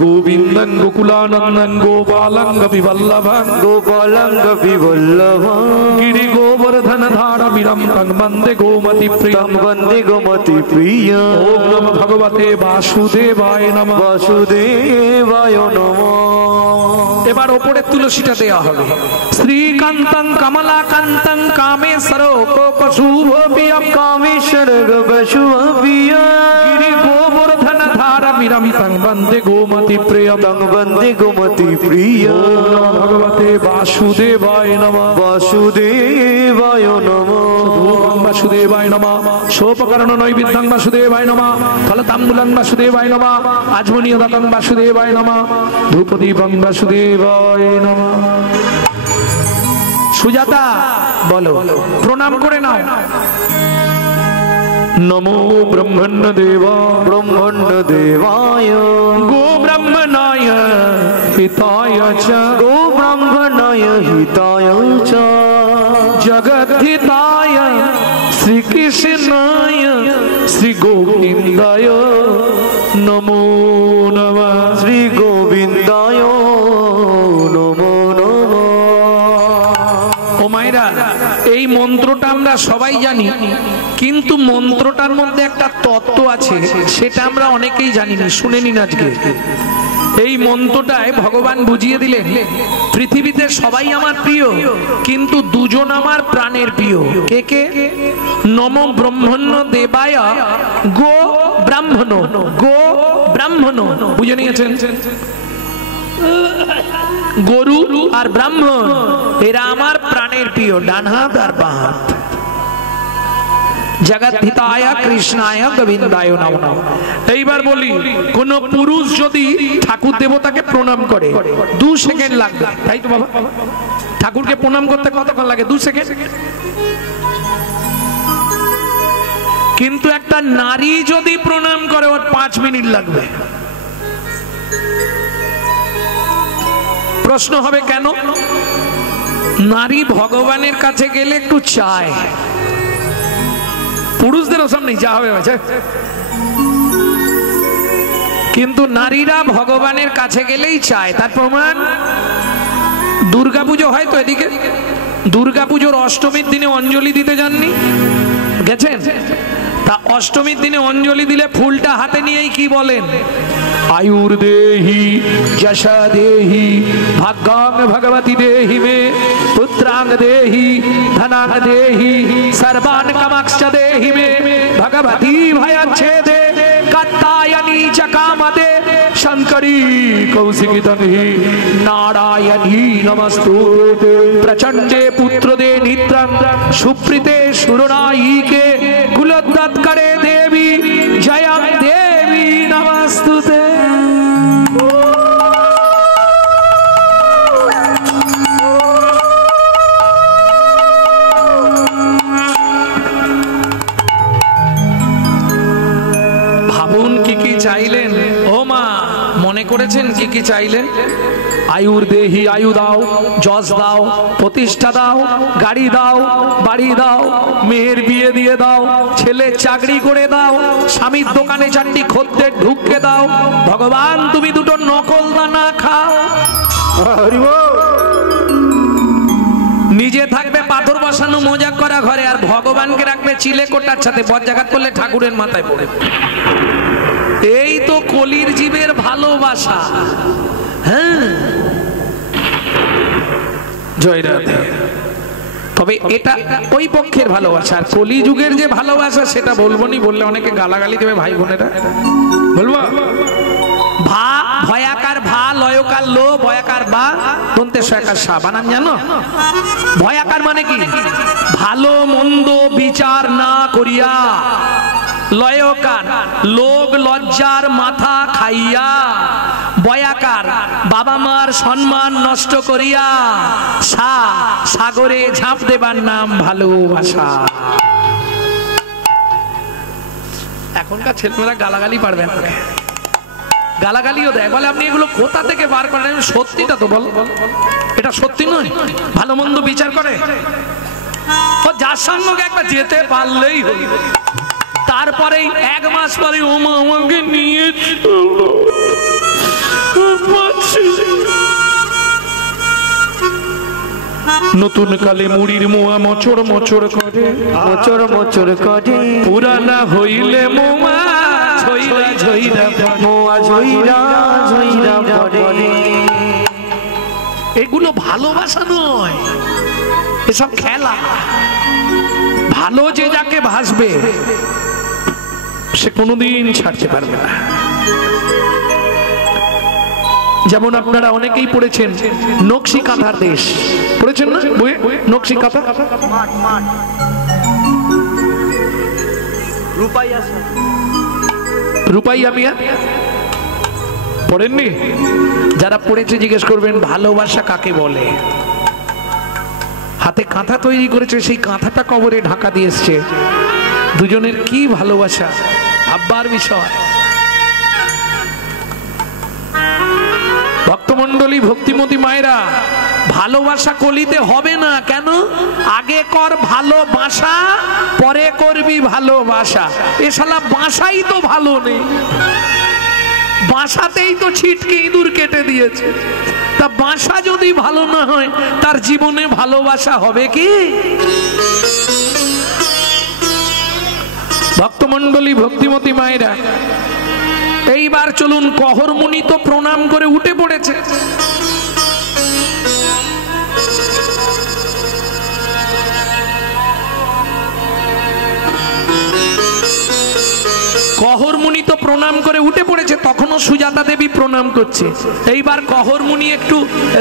গোবিন্দং গোকুলানন্দং গোপালং গোপীবল্লভং গোপালং গোপীবল্লভং গিরি গোবর্ধন ধারমিরম তং বন্দে গোমতি প্রিয়ং বন্দে গোমতি প্রিয়ং। ওম নমঃ ভগবতে বাসুদেবায় নমঃ। বাসুদেবায় নমঃ। এবার ওপরে তুলসীটা দেওয়া হবে। শ্রীকান্তং কমলাকান্তং কামেশ্বর কোপশুভবিয়ং কামেশ্বর গোপশুভবিয়ং গিরি গোবর্ধন ধারমিরম তং বন্দে গোমতি প্রিয়ং তং বন্দে গোমতি প্রিয়ং। ওম নমঃ ভগবতে বাসুদেবায় নমঃ। বাসুদেবায় নমঃ। ধূপং বাসুদেবায় নমঃ। সোপকরণ নৈবেদ্যং বাসুদেবায় নমঃ। ফলতাম্বুলং বাসুদেবায় নমঃ। আজমনীয়দাতং বাসুদেবায় নমঃ। ধূপদীপং বাসুদেবায় নমঃ। সুজাতা বলো, প্রণাম করে নাও। নমো ব্রহ্মণ্য দেবা ব্রহ্মণ্য দেবায় গো ব্রহ্মণায় হিতায় চ গো ব্রহ্মণায় হিতায় চ জগদ্ধিতায় শ্রীকৃষ্ণায় শ্রী গোবিন্দায় নমো নমঃ। শ্রী গোবিন্দায় নমো নমঃ। ও মায়েরা, এই মন্ত্রটা আমরা সবাই জানি, কিন্তু মন্ত্রটার মধ্যে একটা তত্ত্ব আছে, সেটা আমরা অনেকেই জানি না। শুনে নিন আজকে এই মন্ত্রটায় ভগবান বুঝিয়ে দিলেন, পৃথিবীতে সবাই আমার প্রিয়, কিন্তু দুজন আমার প্রাণের প্রিয়। কে কে? নম ব্রহ্মণ্য দেবায় গো ব্রাহ্মণ। গো ব্রাহ্মণ বুঝে নিয়েছেন? গরু আর ব্রাহ্মণ এরা আমার প্রাণের প্রিয়, ডান হাত আর বাঁ হাত। জগদ্ধিতায় কৃষ্ণায় গোবিন্দায় নমঃ। এইবার বলি, কোন পুরুষ যদি ঠাকুর দেবতাকে প্রণাম করে 2 সেকেন্ড লাগবে, তাই তো বাবা? ঠাকুরকে প্রণাম করতে কতক্ষণ লাগে? 2 সেকেন্ড। কিন্তু একটা নারী যদি প্রণাম করে ওর 5 মিনিট লাগবে। প্রশ্ন হবে কেন? নারী ভগবানের কাছে গেলে একটু চায়, পুরুষদের ওসব নেই, যা হবে কিন্তু নারীরা ভগবানের কাছে গেলেই চায়। তার প্রমাণ দুর্গাপুজো হয় তো এদিকে, দুর্গাপুজোর অষ্টমীর দিনে অঞ্জলি দিতে যাননি? গেছেন? তা অষ্টমীর দিনে অঞ্জলি দিলে ফুলটা হাতে নিয়েই কি বলেন? आयुर देहि यशा देहि भाग्यां भगवती देहि मे पुत्रांग देहि धनांग देहि सर्वान् कामांश्च देहि मे भगवती भयच्छेदे कात्यायनी च कामदे शंकरी कौशिकी तन्हि नारायणी नमस्तुते प्रचंडे पुत्रदे नित्रं सुप्रीते सुरनायिके कुलोत्तत्करे देवी जयं देवी नमस्तुते। ভাবুন কি কি চাইলেন। ও মা, মনে করেছেন কি কি চাইলেন? আয়ুর দেহি, আয়ু দাও, যশ দাও, প্রতিষ্ঠা দাও, গাড়ি দাও, বাড়ি দাও, মেয়ের বিয়ে দিয়ে দাও, ছেলের চাকরি করে দাও, স্বামীর দোকানে 4টি খদ্দের ঢুকে দাও, ভগবান তুমি 2টো নকল দানা খাও। নিজে থাকবে পাথর বসানো মজা করা ঘরে, আর ভগবানকে রাখবে চিলে কোটার সাথে, বজ্জাঘাত করলে ঠাকুরের মাথায় পড়ে। এই তো কলির জীবের ভালোবাসা। হ্যাঁ, জয় রাধে। তবে এটা ওই পক্ষের ভালোবাসা, আর কলিযুগের যে ভালোবাসা সেটা বলবো নি, বললে অনেকে গালাগালি দেবে ভাই বোনেরা। বলবো ভা, ভয়াকার ভা, লয়কার লো, ভয়াকার বা, দন্তে সয়াকার সা, বানান জানো? ভয়াকার মানে কি? ভালো মন্দ বিচার না করিয়া, লয়কার লোক লজ্জার মাথা খাইয়া, বয়াকার বাবা মার সম্মান নষ্ট করিয়া, সা সাগরে ঝাঁপ দেবার নাম ভালোবাসা। এখনকার ছেলেমেয়েরা গালাগালি পারবে না, গালাগালিও দেয়, বলে আপনি এগুলো কোথা থেকে বার করেন? সত্যিটা তো বল, এটা সত্যি নয়? ভালো মন্দ বিচার করে, ও যার সঙ্গে একবার যেতে পারলেই হল। তারপরে 1 মাস পরে ও মা আমাকে নিয়ে নতুন কালে মুড়ির মোয়া মোচর মোচর করে, মোচর মোচর করে, পুরানা হইলে মোয়া ঝইরা ঝইরা, মোয়া ঝইরা ঝইরা পড়ে। এগুলো ভালোবাসা নয়, এসব খেলা। ভালো যে যাকে ভাসবে সে কোনোদিন ছাড়তে পারবে না। যেমন আপনারা অনেকেই পড়েছেন নকশি কাঁথার দেশ, পড়েছেন না বইয়ে? নকশি কাঁথা, রূপাইয়া মিয়া পড়েননি? যারা পড়েছে জিজ্ঞেস করবেন ভালোবাসা কাকে বলে। হাতে কাঁথা তৈরি করেছে, সেই কাঁথাটা কবরে ঢাকা দিয়ে এসছে। দুজনের কি ভালোবাসা, ভাববার বিষয়। ভক্তমন্ডলী, ভক্তিমতী মায়েরা, ভালোবাসা কলিতে হবে না। কেন? আগে কর ভালোবাসা, পরে করবি ভালোবাসা। এ শালা বাসাই তো ভালো নেই, বাসাতেই তো ছিটকে ইঁদুর কেটে দিয়েছে। তা বাসা যদি ভালো না হয় তার জীবনে ভালোবাসা হবে কি? ভক্তমণ্ডলী, ভক্তিমতী মায়েরা, এইবার চলুন, কহর মুনি তো প্রণাম করে উঠে পড়েছে। কহর মুনি তো প্রণাম করে উঠে পড়েছে, তখনও সুজাতা দেবী প্রণাম করছে। এইবার কহর মুনি একটু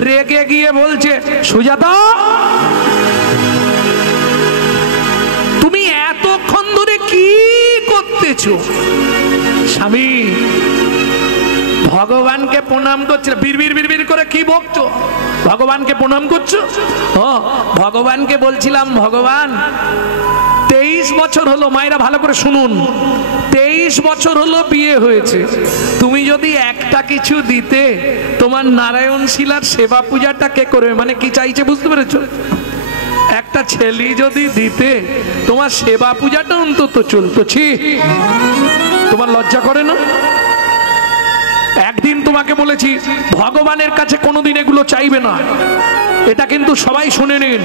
রেগে গিয়ে বলছে, সুজাতা, তুমি এতক্ষণ ধরে কি করতেছো? স্বামী, ভগবানকে প্রণাম করছিল। বিড়বিড় বিড়বিড় করে কি বকছো? ভগবানকে প্রণাম করছো? ও, ভগবানকে বলছিলাম, ভগবান 23 বছর হলো, মায়েরা ভালো করে শুনুন, 23 বছর হলো বিয়ে হয়েছে, তুমি যদি একটা কিছু দিতে, তোমার নারায়ণ শিলার সেবা পূজাটা কে করবে? মানে কি চাইছে বুঝতে পেরেছো? একটা ছেলে যদি দিতে, তোমার সেবা পূজাটা অন্তত চলতো। ছি, তোমার লজ্জা করে না? একদিন তোমাকে বলেছি ভগবানের কাছে কোনোদিন এগুলো চাইবে না, এটা কিন্তু সবাই শুনে নিন।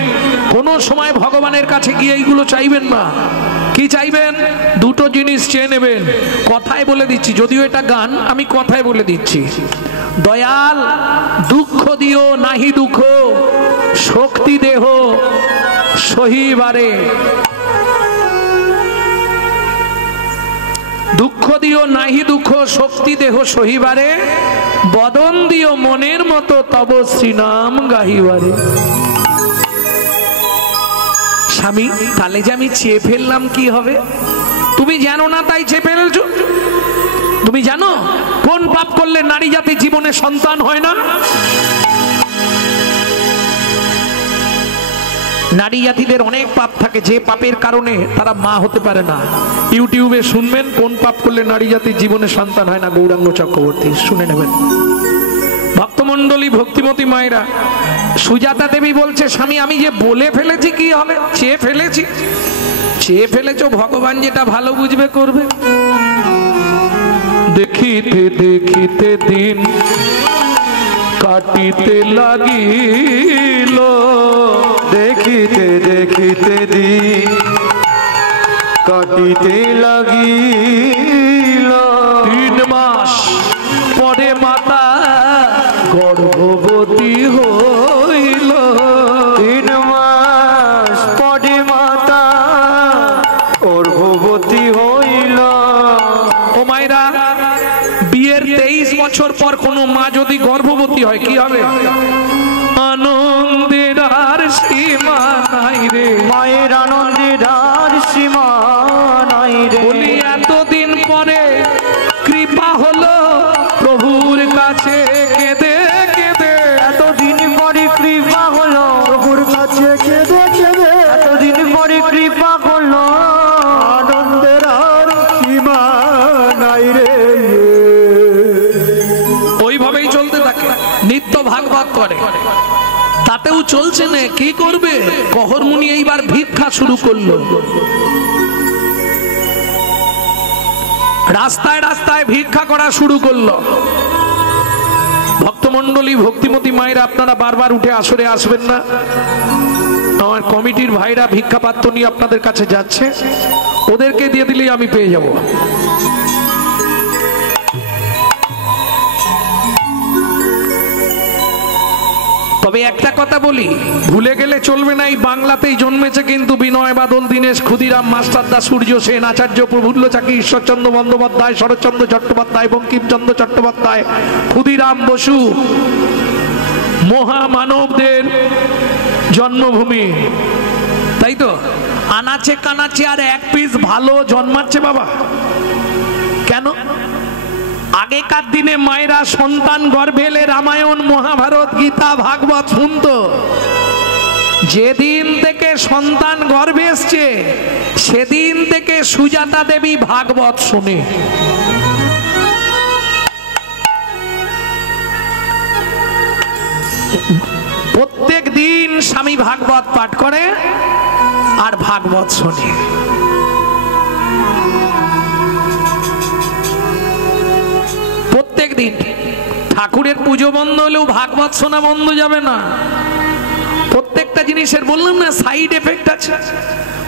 কোনো সময় ভগবানের কাছে গিয়ে এইগুলো চাইবেন না। কি চাইবেন? দুটো জিনিস চেয়ে নেবেন। কথায় বলে দিচ্ছি, যদিও এটা গান, আমি কথায় বলে দিচ্ছি। দয়াল, দুঃখ দিও নাহি দুঃখ, শক্তি দেহ সহিবারে। দুঃখ দিও নাহি দুঃখ, শক্তি দেহ সহিবারে, বদন দিও মনের মতো তব শ্রীনাম গাহিবারে। স্বামী, তাহলে যে আমি চেয়ে ফেললাম কি হবে? তুমি জানো না তাই চেয়ে ফেলেছো? তুমি জানো কোন পাপ করলে নারী জাতির জীবনে সন্তান হয় না? নারী জাতিদের অনেক পাপ থাকে, যে পাপের কারণে তারা মা হতে পারে না। ইউটিউবে শুনবেন কোন পাপ করলে নারী জাতির জীবনে সন্তান হয় না, গৌরাঙ্গ চক্রবর্তী, শুনে নেবেন। ভক্তমণ্ডলী, ভক্তিমতী মায়েরা, সুজাতা দেবী বলছে, স্বামী, আমি যে বলে ফেলেছি কি হবে? চেয়ে ফেলেছি। চেয়ে ফেলেছো, ভগবান যেটা ভালো বুঝবে করবে। দেখিতে দেখিতে দিন কাটিতে লাগিল, দেখিতে দেখিতে দিন কাটিতে লাগিল, 3 মাস পরে মাতা গর্ভবতী হইল। 3 মাস পরে মাতা গর্ভবতী হইল। ও মায়েরা, বিয়ের 23 বছর পর কোনো মা যদি গর্ভবতী হয় কি হবে? আনন্দের আর সীমা নাই রে, মায়ের আনন্দের আর সীমা নাই রে। বলি এতদিন পরে কৃপা হলো প্রভুর কাছে কেঁদে কেঁদে। এতদিন পরে কৃপা হলো প্রভুর কাছে কেঁদে কেঁদে। এতদিন পরে কৃপা হলো, আনন্দের আর সীমা নাই রে। ওইভাবেই চলতে থাকে, নিত্য ভাগবত করে, তাতেও চলছে না। কি করবে? কহর মুনি এইবার ভিক্ষা শুরু করলো। রাস্তায় রাস্তায় ভিক্ষা করা শুরু করলো। ভক্তমণ্ডলী, ভক্তিমতী মায়েরা, আপনারা বারবার উঠে আসরে আসবেন না। আমার কমিটির ভাইরা ভিক্ষা পাত্র নিয়ে আপনাদের কাছে যাচ্ছে, ওদেরকে দিয়ে দিলেই আমি পেয়ে যাব। তবে একটা কথা বলি, ভুলে গেলে চলবে না, এই বাংলাতেই জন্মেছে কিন্তু বিনয় বাদল, দীনেশ, ক্ষুদিরাম, মাস্টারদা, সূর্য সেন, আচার্য প্রফুল্ল চাকি, ঈশ্বরচন্দ্র বন্দ্যোপাধ্যায়, শরৎচন্দ্র চট্টোপাধ্যায়, বঙ্কিমচন্দ্র চট্টোপাধ্যায়, ক্ষুদিরাম বসু, মহামানবদের জন্মভূমি, তাই তো? আনাচে কানাচে আর এক পিস ভালো জন্মাচ্ছে বাবা। কেন? আগেকার দিনে মায়েরা সন্তান গর্ভে এলে রামায়ণ, মহাভারত, গীতা, ভাগবত শুনতো। যেদিন থেকে সন্তান গর্ভে এসছে সেদিন থেকে সুজাতা দেবী ভাগবত শুনে। প্রত্যেক দিন স্বামী ভাগবত পাঠ করে আর ভাগবত শোনে। প্রত্যেক দিন ঠাকুরের পুজো বন্ধ হলেও ভাগবত শোনা বন্ধ যাবে না। প্রত্যেকটা জিনিসের বললাম না সাইড এফেক্ট আছে।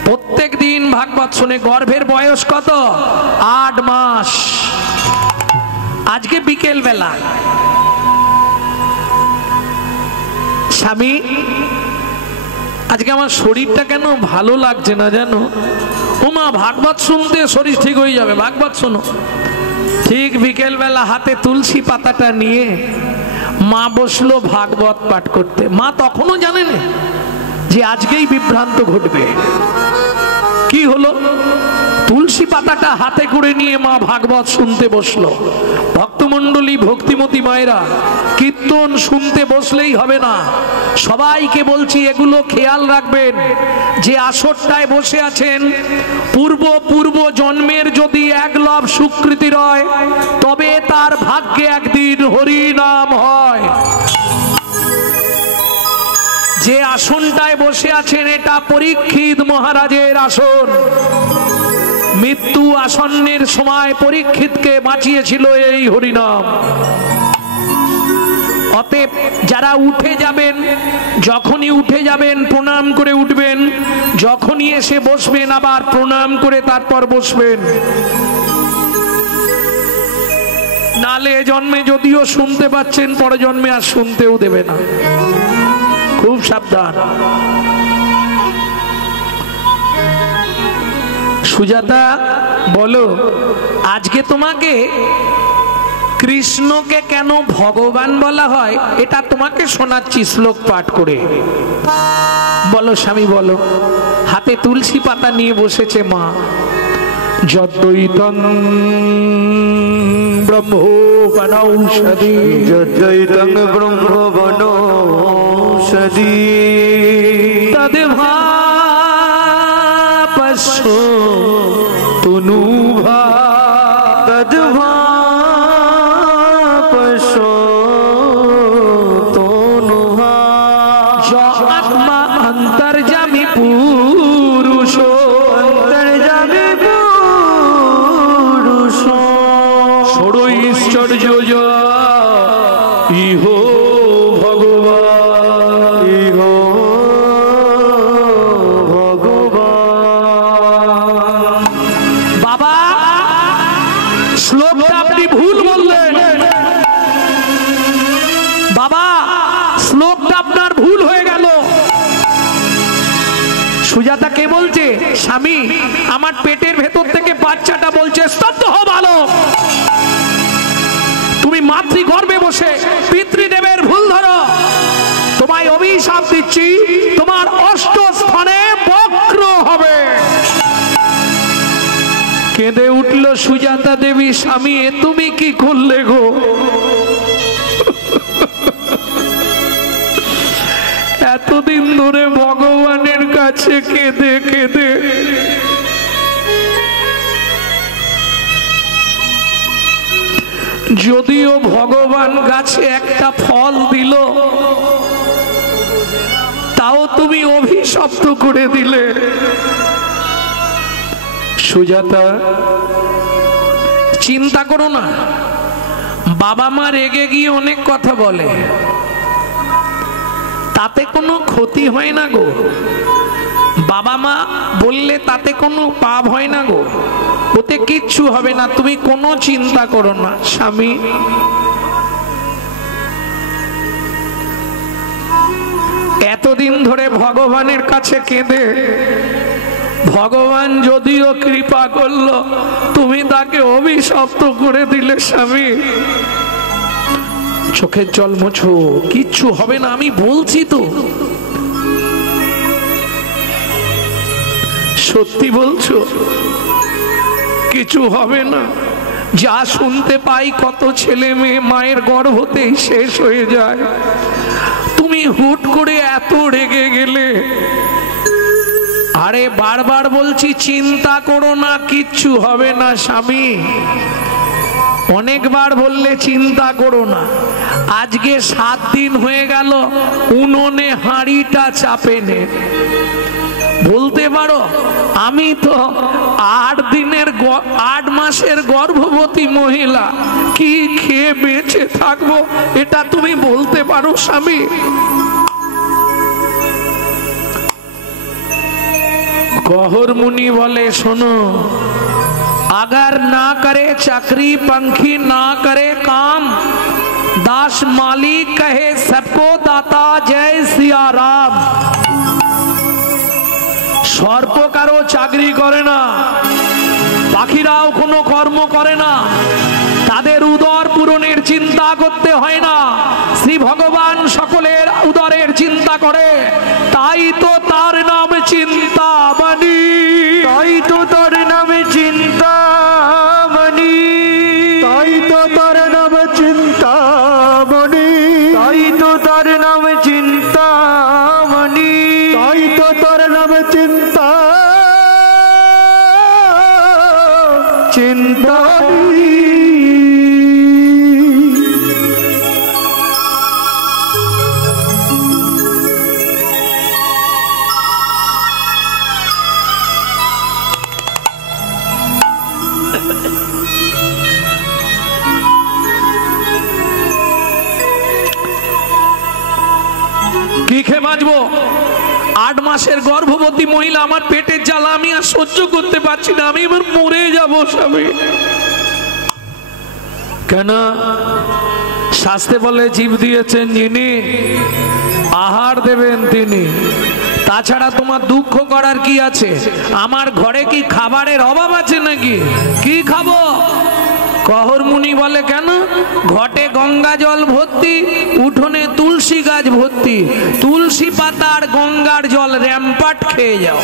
প্রত্যেক দিন ভাগবত শুনে। গর্ভের বয়স কত? 8 মাস। আজকে বিকেল বেলা স্বামী, আজকে আমার শরীরটা কেন ভালো লাগছে না জানো? ও মা, ভাগবত শুনতে শরীর ঠিক হয়ে যাবে, ভাগবত শোনো। ঠিক বিকেল বেলা হাতে তুলসী পাতাটা নিয়ে মা বসলো ভাগবত পাঠ করতে। মা তখনও জানেন যে আজকেই বিভ্রান্ত ঘটবে। কি হলো? তুলসী পাতাটা হাতে করে নিয়ে মা ভাগবত শুনতে বসলো। ভক্তমণ্ডলী, ভক্তিমতী মায়েরা, কীর্তন শুনতে বসলেই হবে না, সবাইকে বলছি এগুলো খেয়াল রাখবেন যে আসরটায় বসে আছেন, পূর্ব জন্মের যদি এক লব সুকৃতি রয় তবে তার ভাগ্যে একদিন হরি নাম হয়। যে আসনটায় বসে আছেন এটা পরীক্ষিত মহারাজের আসন। মৃত্যু আসন্নের সময় পরীক্ষিতকে বাঁচিয়েছিল এই হরিনাম। অতএব যারা উঠে যাবেন, যখনই উঠে যাবেন প্রণাম করে উঠবেন, যখনই এসে বসবেন আবার প্রণাম করে তারপর বসবেন। নালে জন্মে যদিও শুনতে পাচ্ছেন, পরে জন্মে আর শুনতেও দেবে না। খুব সাবধান। সুজাতা বলো, আজকে তোমাকে কৃষ্ণকে কেন ভগবান বলা হয় এটা তোমাকে শোনাচ্ছি শ্লোক পাঠ করে। বলো স্বামী, বলো। হাতে তুলসী পাতা নিয়ে বসেছে মা। যদ্বৈতং ব্রহ্মবনৌষধি, যদ্বৈতং ব্রহ্মবনৌষধি, তদ্ভাপস্যো তনুভা, তদ্ভাপস্যো তনুভা, আত্মা অন্তর্যামী পুরুষো, অন্তর্যামী পুরুষো, ষড়ৈশ্বর্য ইহো ভগবান, ইহো ভগবান। বাবা, শ্লোকটা আপনি ভুল বললেন। বাবা, শ্লোকটা আপনার ভুল হয়ে গেল। সুজাতা কে বলছে? স্বামী, আমার পেটের ভেতর থেকে বাচ্চাটা বলছে স্তব্ধ হও বালক। তুমি মাতৃগর্ভে বসে পিতৃদেবের ভুল ধরো। তোমায় অভিশাপ দিচ্ছি, তোমার অষ্টস্থানে বক্র হবে। কেঁদে উঠল সুজাতা দেবী। স্বামী, এ তুমি কি করলে গো? এতদিন ধরে ভগবানের কাছে কেঁদে কেঁদে যদিও ভগবান গাছে একটা ফল দিল, তাও তুমি অভিশপ্ত করে দিলে। সুজাতা, চিন্তা করো না। বাবা মা রেগে গিয়ে অনেক কথা বলে, তাতে কোনো ক্ষতি হয় না গো। বাবা মা বললে তাতে কোনো পাপ হয় না গো, ওতে কিচ্ছু হবে না, তুমি কোনো চিন্তা করো না। স্বামী, এতদিন ধরে ভগবানের কাছে কেঁদে ভগবান যদিও কৃপা করলো, তুমি তাকে অভিশপ্ত করে দিলে। স্বামী, চোখের জল মোছো, কিচ্ছু হবে না, আমি বলছি তো। সত্যি বলছো? কিছু হবে না। যা শুনতে পাই কত ছেলে মেয়ে মায়ের গর্ভতেই শেষ হয়ে যায়। তুমি হুট করে এত রেগে গেলে। আরে বারবার বলছি চিন্তা করো না, কিচ্ছু হবে না। স্বামী, অনেকবার বললে চিন্তা করো না, আজকে 7 দিন হয়ে গেল উনুনে হাঁড়িটা চাপে নে। বলতে পারো আমি তো 8 মাসের গর্ভবতী মহিলা, কি খেয়ে বেঁচে থাকবো এটা তুমি বলতে পারো স্বামী? গহর মুনি বলে শোনো, अगर ना करे चक्री पंखी ना करे काम, दास मालिक कहे सबको दाता जय सिया राम। सर्प कारो चाकरी करे ना, पाखिराओ कोनो कर्म करे ना, तादेर उदर पूरণের चिंता करते হয় না, श्री भगवान सकलेर उदरेर चिंता करे, ताई तो तार नाम चिंतामणि, ताई तो तार नाम चिंतामणि, ताई तो तार नाम चिंतामणि, ताई तो तार नाम चिंतामणि, ताई तो तार नाम चिंतामणि। কি খেয়ে বাঁচবো? 8 মাসের গর্ভবতী মহিলা, আমার পেটের জ্বালা আমি আর সহ্য করতে পারছি না, আমি এবার মরে যাবো স্বামী। কেন? শাস্ত্রে বলে জীব দিয়েছেন যিনি, আহার দেবেন তিনি। তাছাড়া তোমার দুঃখ করার কি আছে? আমার ঘরে কি খাবারের অভাব আছে নাকি? কি খাবো? গহর মুনি বলে কেন? ঘটে গঙ্গা জল ভর্তি, উঠোনে তুলসী গাছ ভর্তি, তুলসী পাতা আর গঙ্গার জল র্যাম্পাট খেয়ে যাও।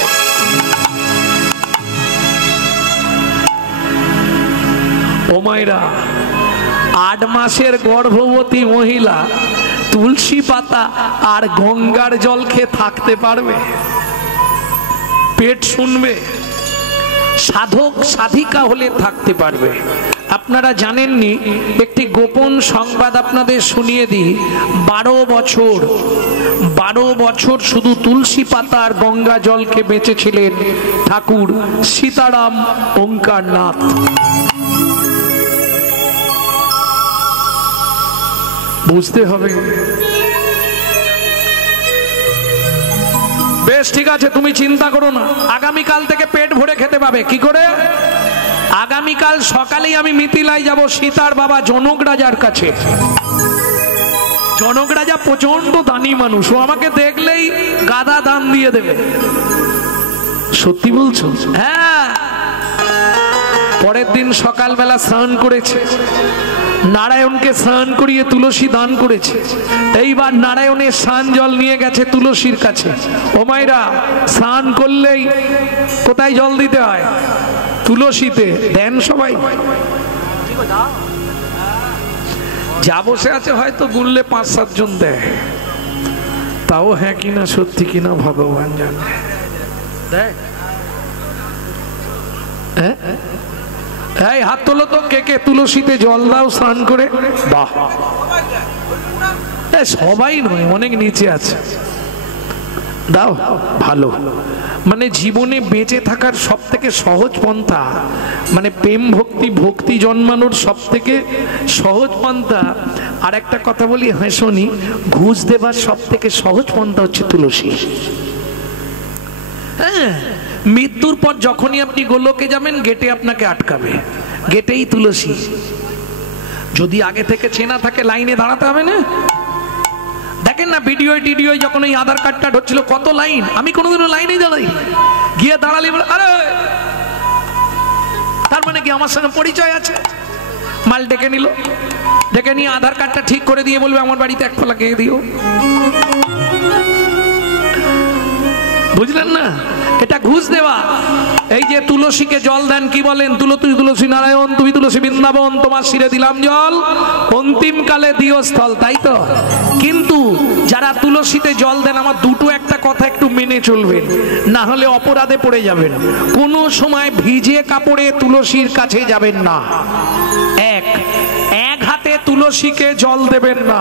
ও মায়েরা, 8 মাসের গর্ভবতী মহিলা তুলসী পাতা আর গঙ্গার জল খেয়ে থাকতে পারবে? পেট শুনবে? সাধক সাধিকা হলে থাকতে পারবে। আপনারা জানেননি, একটি গোপন সংবাদ আপনাদের শুনিয়ে দিই। 12 বছর শুধু তুলসী পাতা আর গঙ্গা জলকে বেঁচেছিলেন ঠাকুর সীতারাম ওঙ্কারনাথ। বুঝতে হবে। বেশ ঠিক আছে, তুমি চিন্তা করো না, আগামীকাল থেকে পেট ভরে খেতে পাবে। কি করে? আগামীকাল সকালেই আমি মিথিলায় যাব সীতার বাবা জনক রাজার কাছে। জনক রাজা প্রচন্ড দানি মানুষ, ও আমাকে দেখলেই গাদা দান দিয়ে দেবে। সত্যি বলছো? হ্যাঁ। পরের দিন সকালবেলা স্নান করেছে, নারায়ণকে স্নান করিয়ে তুলসী দান করেছে। এইবার নারায়ণের স্নান জল নিয়ে গেছে তুলসীর কাছে। ও মায়েরা, স্নান করলেই কোথায় জল দিতে হয়? তুলসীতে। দেন সবাই? যা বসে আছে হয়তো গুনলে 5-7 জন দেয়, তাও হ্যাঁ কিনা সত্যি কিনা ভগবান জানে। দেয়? হ্যাঁ, এই হাত তোলো তো, কে কে তুলসীতে জল দাও স্নান করে? বাহ, সবাই নয়, অনেক নিচে আছে। দাও, ভালো। মানে জীবনে বেঁচে থাকার সব থেকে সহজ পন্থা, মানে প্রেম ভক্তি জন্মানোর সব থেকে সহজ পন্থা। আর একটা কথা বলি, হাসনি, ঘুষ দেবার সব থেকে সহজ পন্থা হচ্ছে তুলসী। হ্যাঁ, মৃত্যুর পর যখনই আপনি গোলকে যাবেন, গেটে আপনাকে আটকাবে, গেটেই তুলসী। যদি আগে থেকে চেনা থাকে, লাইনে দাঁড়াতে হবে না। দেখেন না ভিডিও যখন ওই আধার কার্ডটা হচ্ছিল, কত লাইন। আমি কোনোদিনও লাইনে দাঁড়াই, গিয়ে দাঁড়ালে আরে, তার মানে কি আমার সঙ্গে পরিচয় আছে। মাল ডেকে নিল, ডেকে নিয়ে আধার কার্ডটা ঠিক করে দিয়ে বলবে আমার বাড়িতে 1 ফলা গিয়ে দিও। বুঝলেন না? এটা ঘুষ দেওয়া। এই যে তুলসীকে জল দেন, কি বলেন? তুলসী নারায়ণ, তুমি তুলসী বৃন্দাবন, তোমার শিরে দিলাম জল, অন্তিম কালে দিও স্থল। তাই তো? কিন্তু যারা তুলসীতে জল দেন, আমার দুটো একটা কথা একটু মেনে চলবেন, না হলে অপরাধে পড়ে যাবেন। কোনো সময় ভিজে কাপড়ে তুলসীর কাছে যাবেন না। 1 তুলসীকে জল দেবেন না,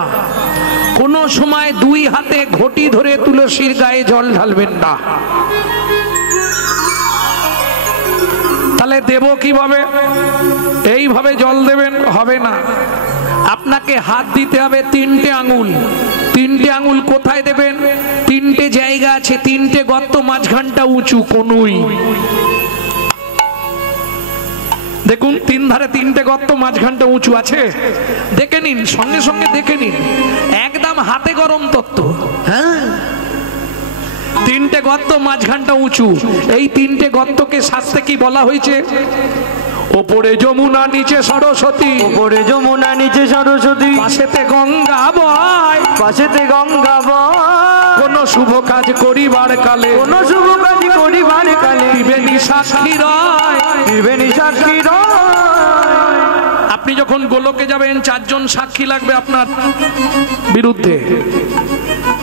কোনো সময় দুই হাতে ঘটি ধরে তুলসীর গায়ে জল ঢালবেন না। তাহলে দেব কিভাবে? এইভাবে জল দেবেন হবে না, আপনাকে হাত দিতে হবে তিনটে আঙুল। তিনটে আঙুল কোথায় দেবেন? তিনটে জায়গা আছে, তিনটে গর্ত, মাঝখানটা উঁচু কোনুই। দেখুন তিন ধারে তিনটে গর্ত, মাঝখানটা উঁচু আছে, দেখে নিন, সঙ্গে সঙ্গে দেখে নিন, একদম হাতে গরম তত্ত্ব। হ্যাঁ, তিনটে গর্ত, মাঝখানটা উঁচু। এই তিনটে গর্তকে শাস্ত্রে কি বলা হয়েছে? ওপরে যমুনা, নিচে সরস্বতী। ওপরে যমুনা, নিচে সরস্বতী, পাশেতে গঙ্গা বয়, পাশেতে গঙ্গা বয়। কোন শুভ কাজ করিবার কালে, কোন শুভ কাজ করিবার কালে, ত্রিবেণী সাক্ষী রয়, ত্রিবেণী সাক্ষী রয়। আপনি যখন গোলকে যাবেন, চারজন সাক্ষী লাগবে আপনার বিরুদ্ধে,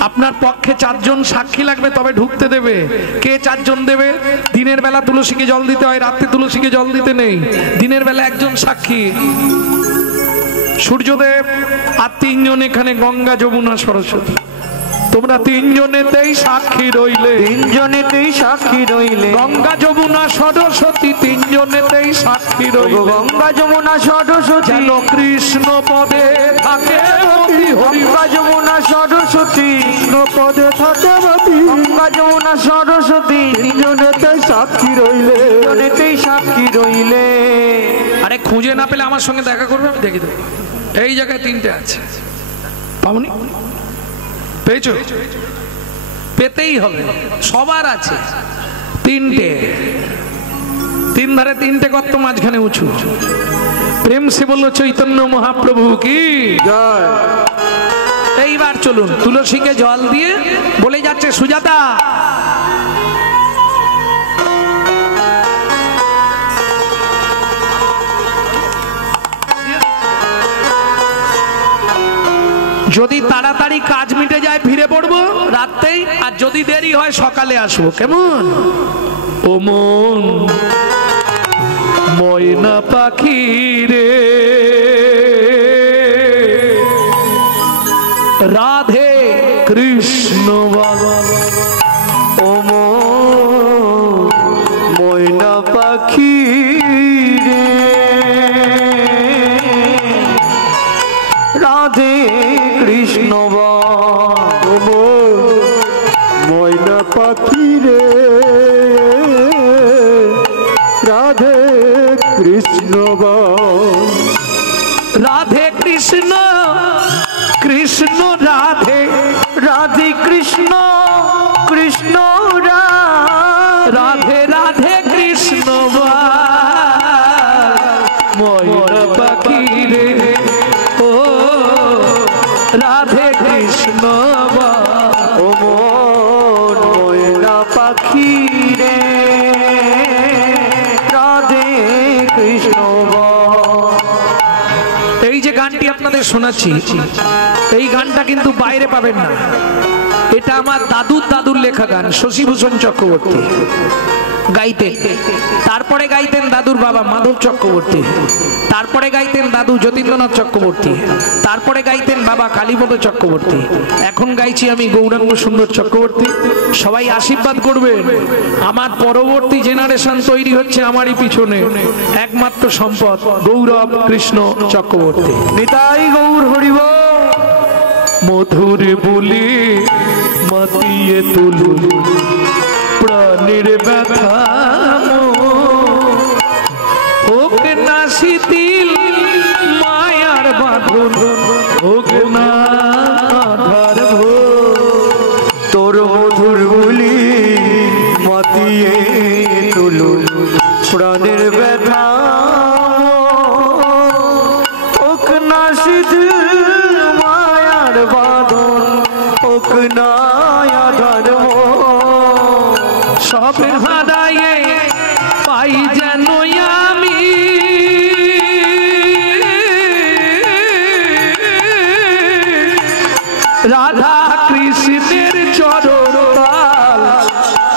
আপনার পক্ষে চারজন সাক্ষী লাগবে, তবে ঢুকতে দেবে। কে চারজন দেবে? দিনের বেলা তুলসীকে জল দিতে হয়, রাত্রে তুলসীকে জল দিতে নেই। দিনের বেলা একজন সাক্ষী সূর্যদেব, আর তিনজন এখানে গঙ্গা, যমুনা, সরস্বতী। তোমরা তিনজনেতেই সাক্ষী রইলে, তিনজনেতেই সাক্ষী রইলে। গঙ্গা, যমুনা, সরস্বতী তিনজনেতেই সাক্ষী রইলে। গঙ্গা, যমুনা, সরস্বতী যেন কৃষ্ণ পদে থাকে মতি। গঙ্গা, যমুনা, সরস্বতী কৃষ্ণ পদে থাকে মতি। গঙ্গা, যমুনা, সরস্বতী তিনজনেতেই সাক্ষী রইলে, তিনজনেতেই সাক্ষী রইলে। আরে খুঁজে না পেলে আমার সঙ্গে দেখা করবে, আমি দেখি দেবো। এই জায়গায় তিনটে আছে, পাবনি? পেয়েছো? পেতেই হবে, সবার আছে তিনটে। তিন ধারে তিনটে গর্ত, মাঝখানে উঁচু। প্রেম সে বললো চৈতন্য মহাপ্রভু কি জয়। এইবার চলুন, তুলসীকে জল দিয়ে বলে যাচ্ছে সুজাতা, যদি তাড়াতাড়ি কাজ মিটে যায় ফিরে পড়বো রাতেই, আর যদি দেরি হয় সকালে আসবো, কেমন? ও মন ময়না পাখি রে, রাধে কৃষ্ণ বাবা। ও ময়না পাখি রে, রাধে কৃষ্ণ বাবা। ময়না পাখি রে, রাধে কৃষ্ণ বাবা। রাধে কৃষ্ণ, কৃষ্ণ রাধে, রাধে কৃষ্ণ, কৃষ্ণ রাধে, রাধে কৃষ্ণ ময়না পাখি রে, ও রাধে কৃষ্ণ। ও ময়না পাখি রে, রাধে কৃষ্ণ। এই যে গানটি আপনাদের শোনাচ্ছি, এই গানটা কিন্তু বাইরে পাবেন না। এটা আমার দাদুর লেখা গান, শশীভূষণ চক্রবর্তী গাইতেন। তারপরে গাইতেন দাদুর বাবা মাধব চক্রবর্তী, তারপরে গাইতেন দাদু যতীন্দ্রনাথ চক্রবর্তী, তারপরে গাইতেন বাবা কালীপদ চক্রবর্তী। এখন গাইছি আমি গৌরাঙ্গ সুন্দর চক্রবর্তী। সবাই আশীর্বাদ করবেন, আমার পরবর্তী জেনারেশন তৈরি হচ্ছে আমারই পিছনে। একমাত্র সম্পদ গৌরব কৃষ্ণ চক্রবর্তী। নিতাই গৌর হরিব। মধুর বলি মাতিয়ে তুলু প্রাণের ব্যথা, হোক না শিথিল মায়ার বাঁধন, হোক না আধার তোর মধুর বলি মাতিয়ে তুলু প্রাণের ব্যথা, হোক না শিথিল মায়ার বাঁধন, হোক না আধার। সব হারায়ে পাই যেন আমি, রাধা কৃষ্ণের চরণ তাল,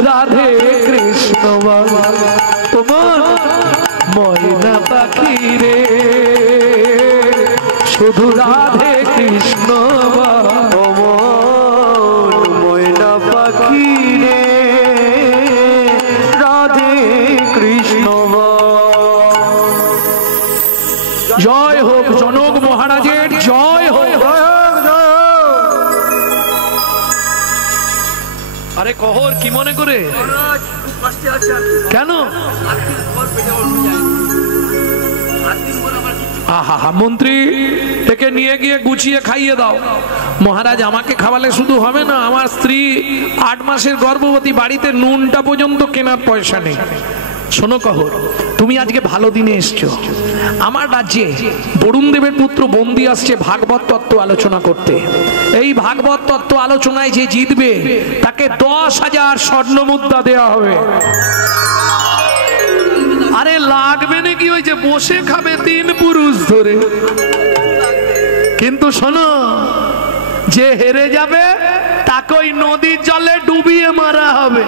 রাধে কৃষ্ণ বাবা। তোমার ময়না পাখি রে, শুধু রাধে কৃষ্ণ বল। ও মন ময়না পাখি রে রাধে কৃষ্ণ বল। জয় হোক জনক মহারাজের, জয় হোক। আরে কহর কি মনে করে কেন? আহা মন্ত্রী থেকে নিয়ে গিয়ে গুছিয়ে খাইয়ে দাও। মহারাজ আমাকে খাওয়ালে শুধু হবে না, আমার স্ত্রী 8 মাসের গর্ভবতী, বাড়িতে নুনটা পর্যন্ত কেনার পয়সা নেই। শোনো কহর, তুমি আজকে ভালো দিনে এসছো। আমার রাজ্যে বরুণ দেবের পুত্র বন্দি আসছে ভাগবত তত্ত্ব আলোচনা করতে। এই ভাগবত তত্ত্ব আলোচনায় যে জিতবে তাকে 10,000 স্বর্ণ মুদ্রা দেওয়া হবে। আরে লাগবে নাকি, ওই যে বসে খাবে 3 পুরুষ ধরে। কিন্তু শোনো, যে হেরে যাবে তাকে ওই নদীর জলে ডুবিয়ে মারা হবে।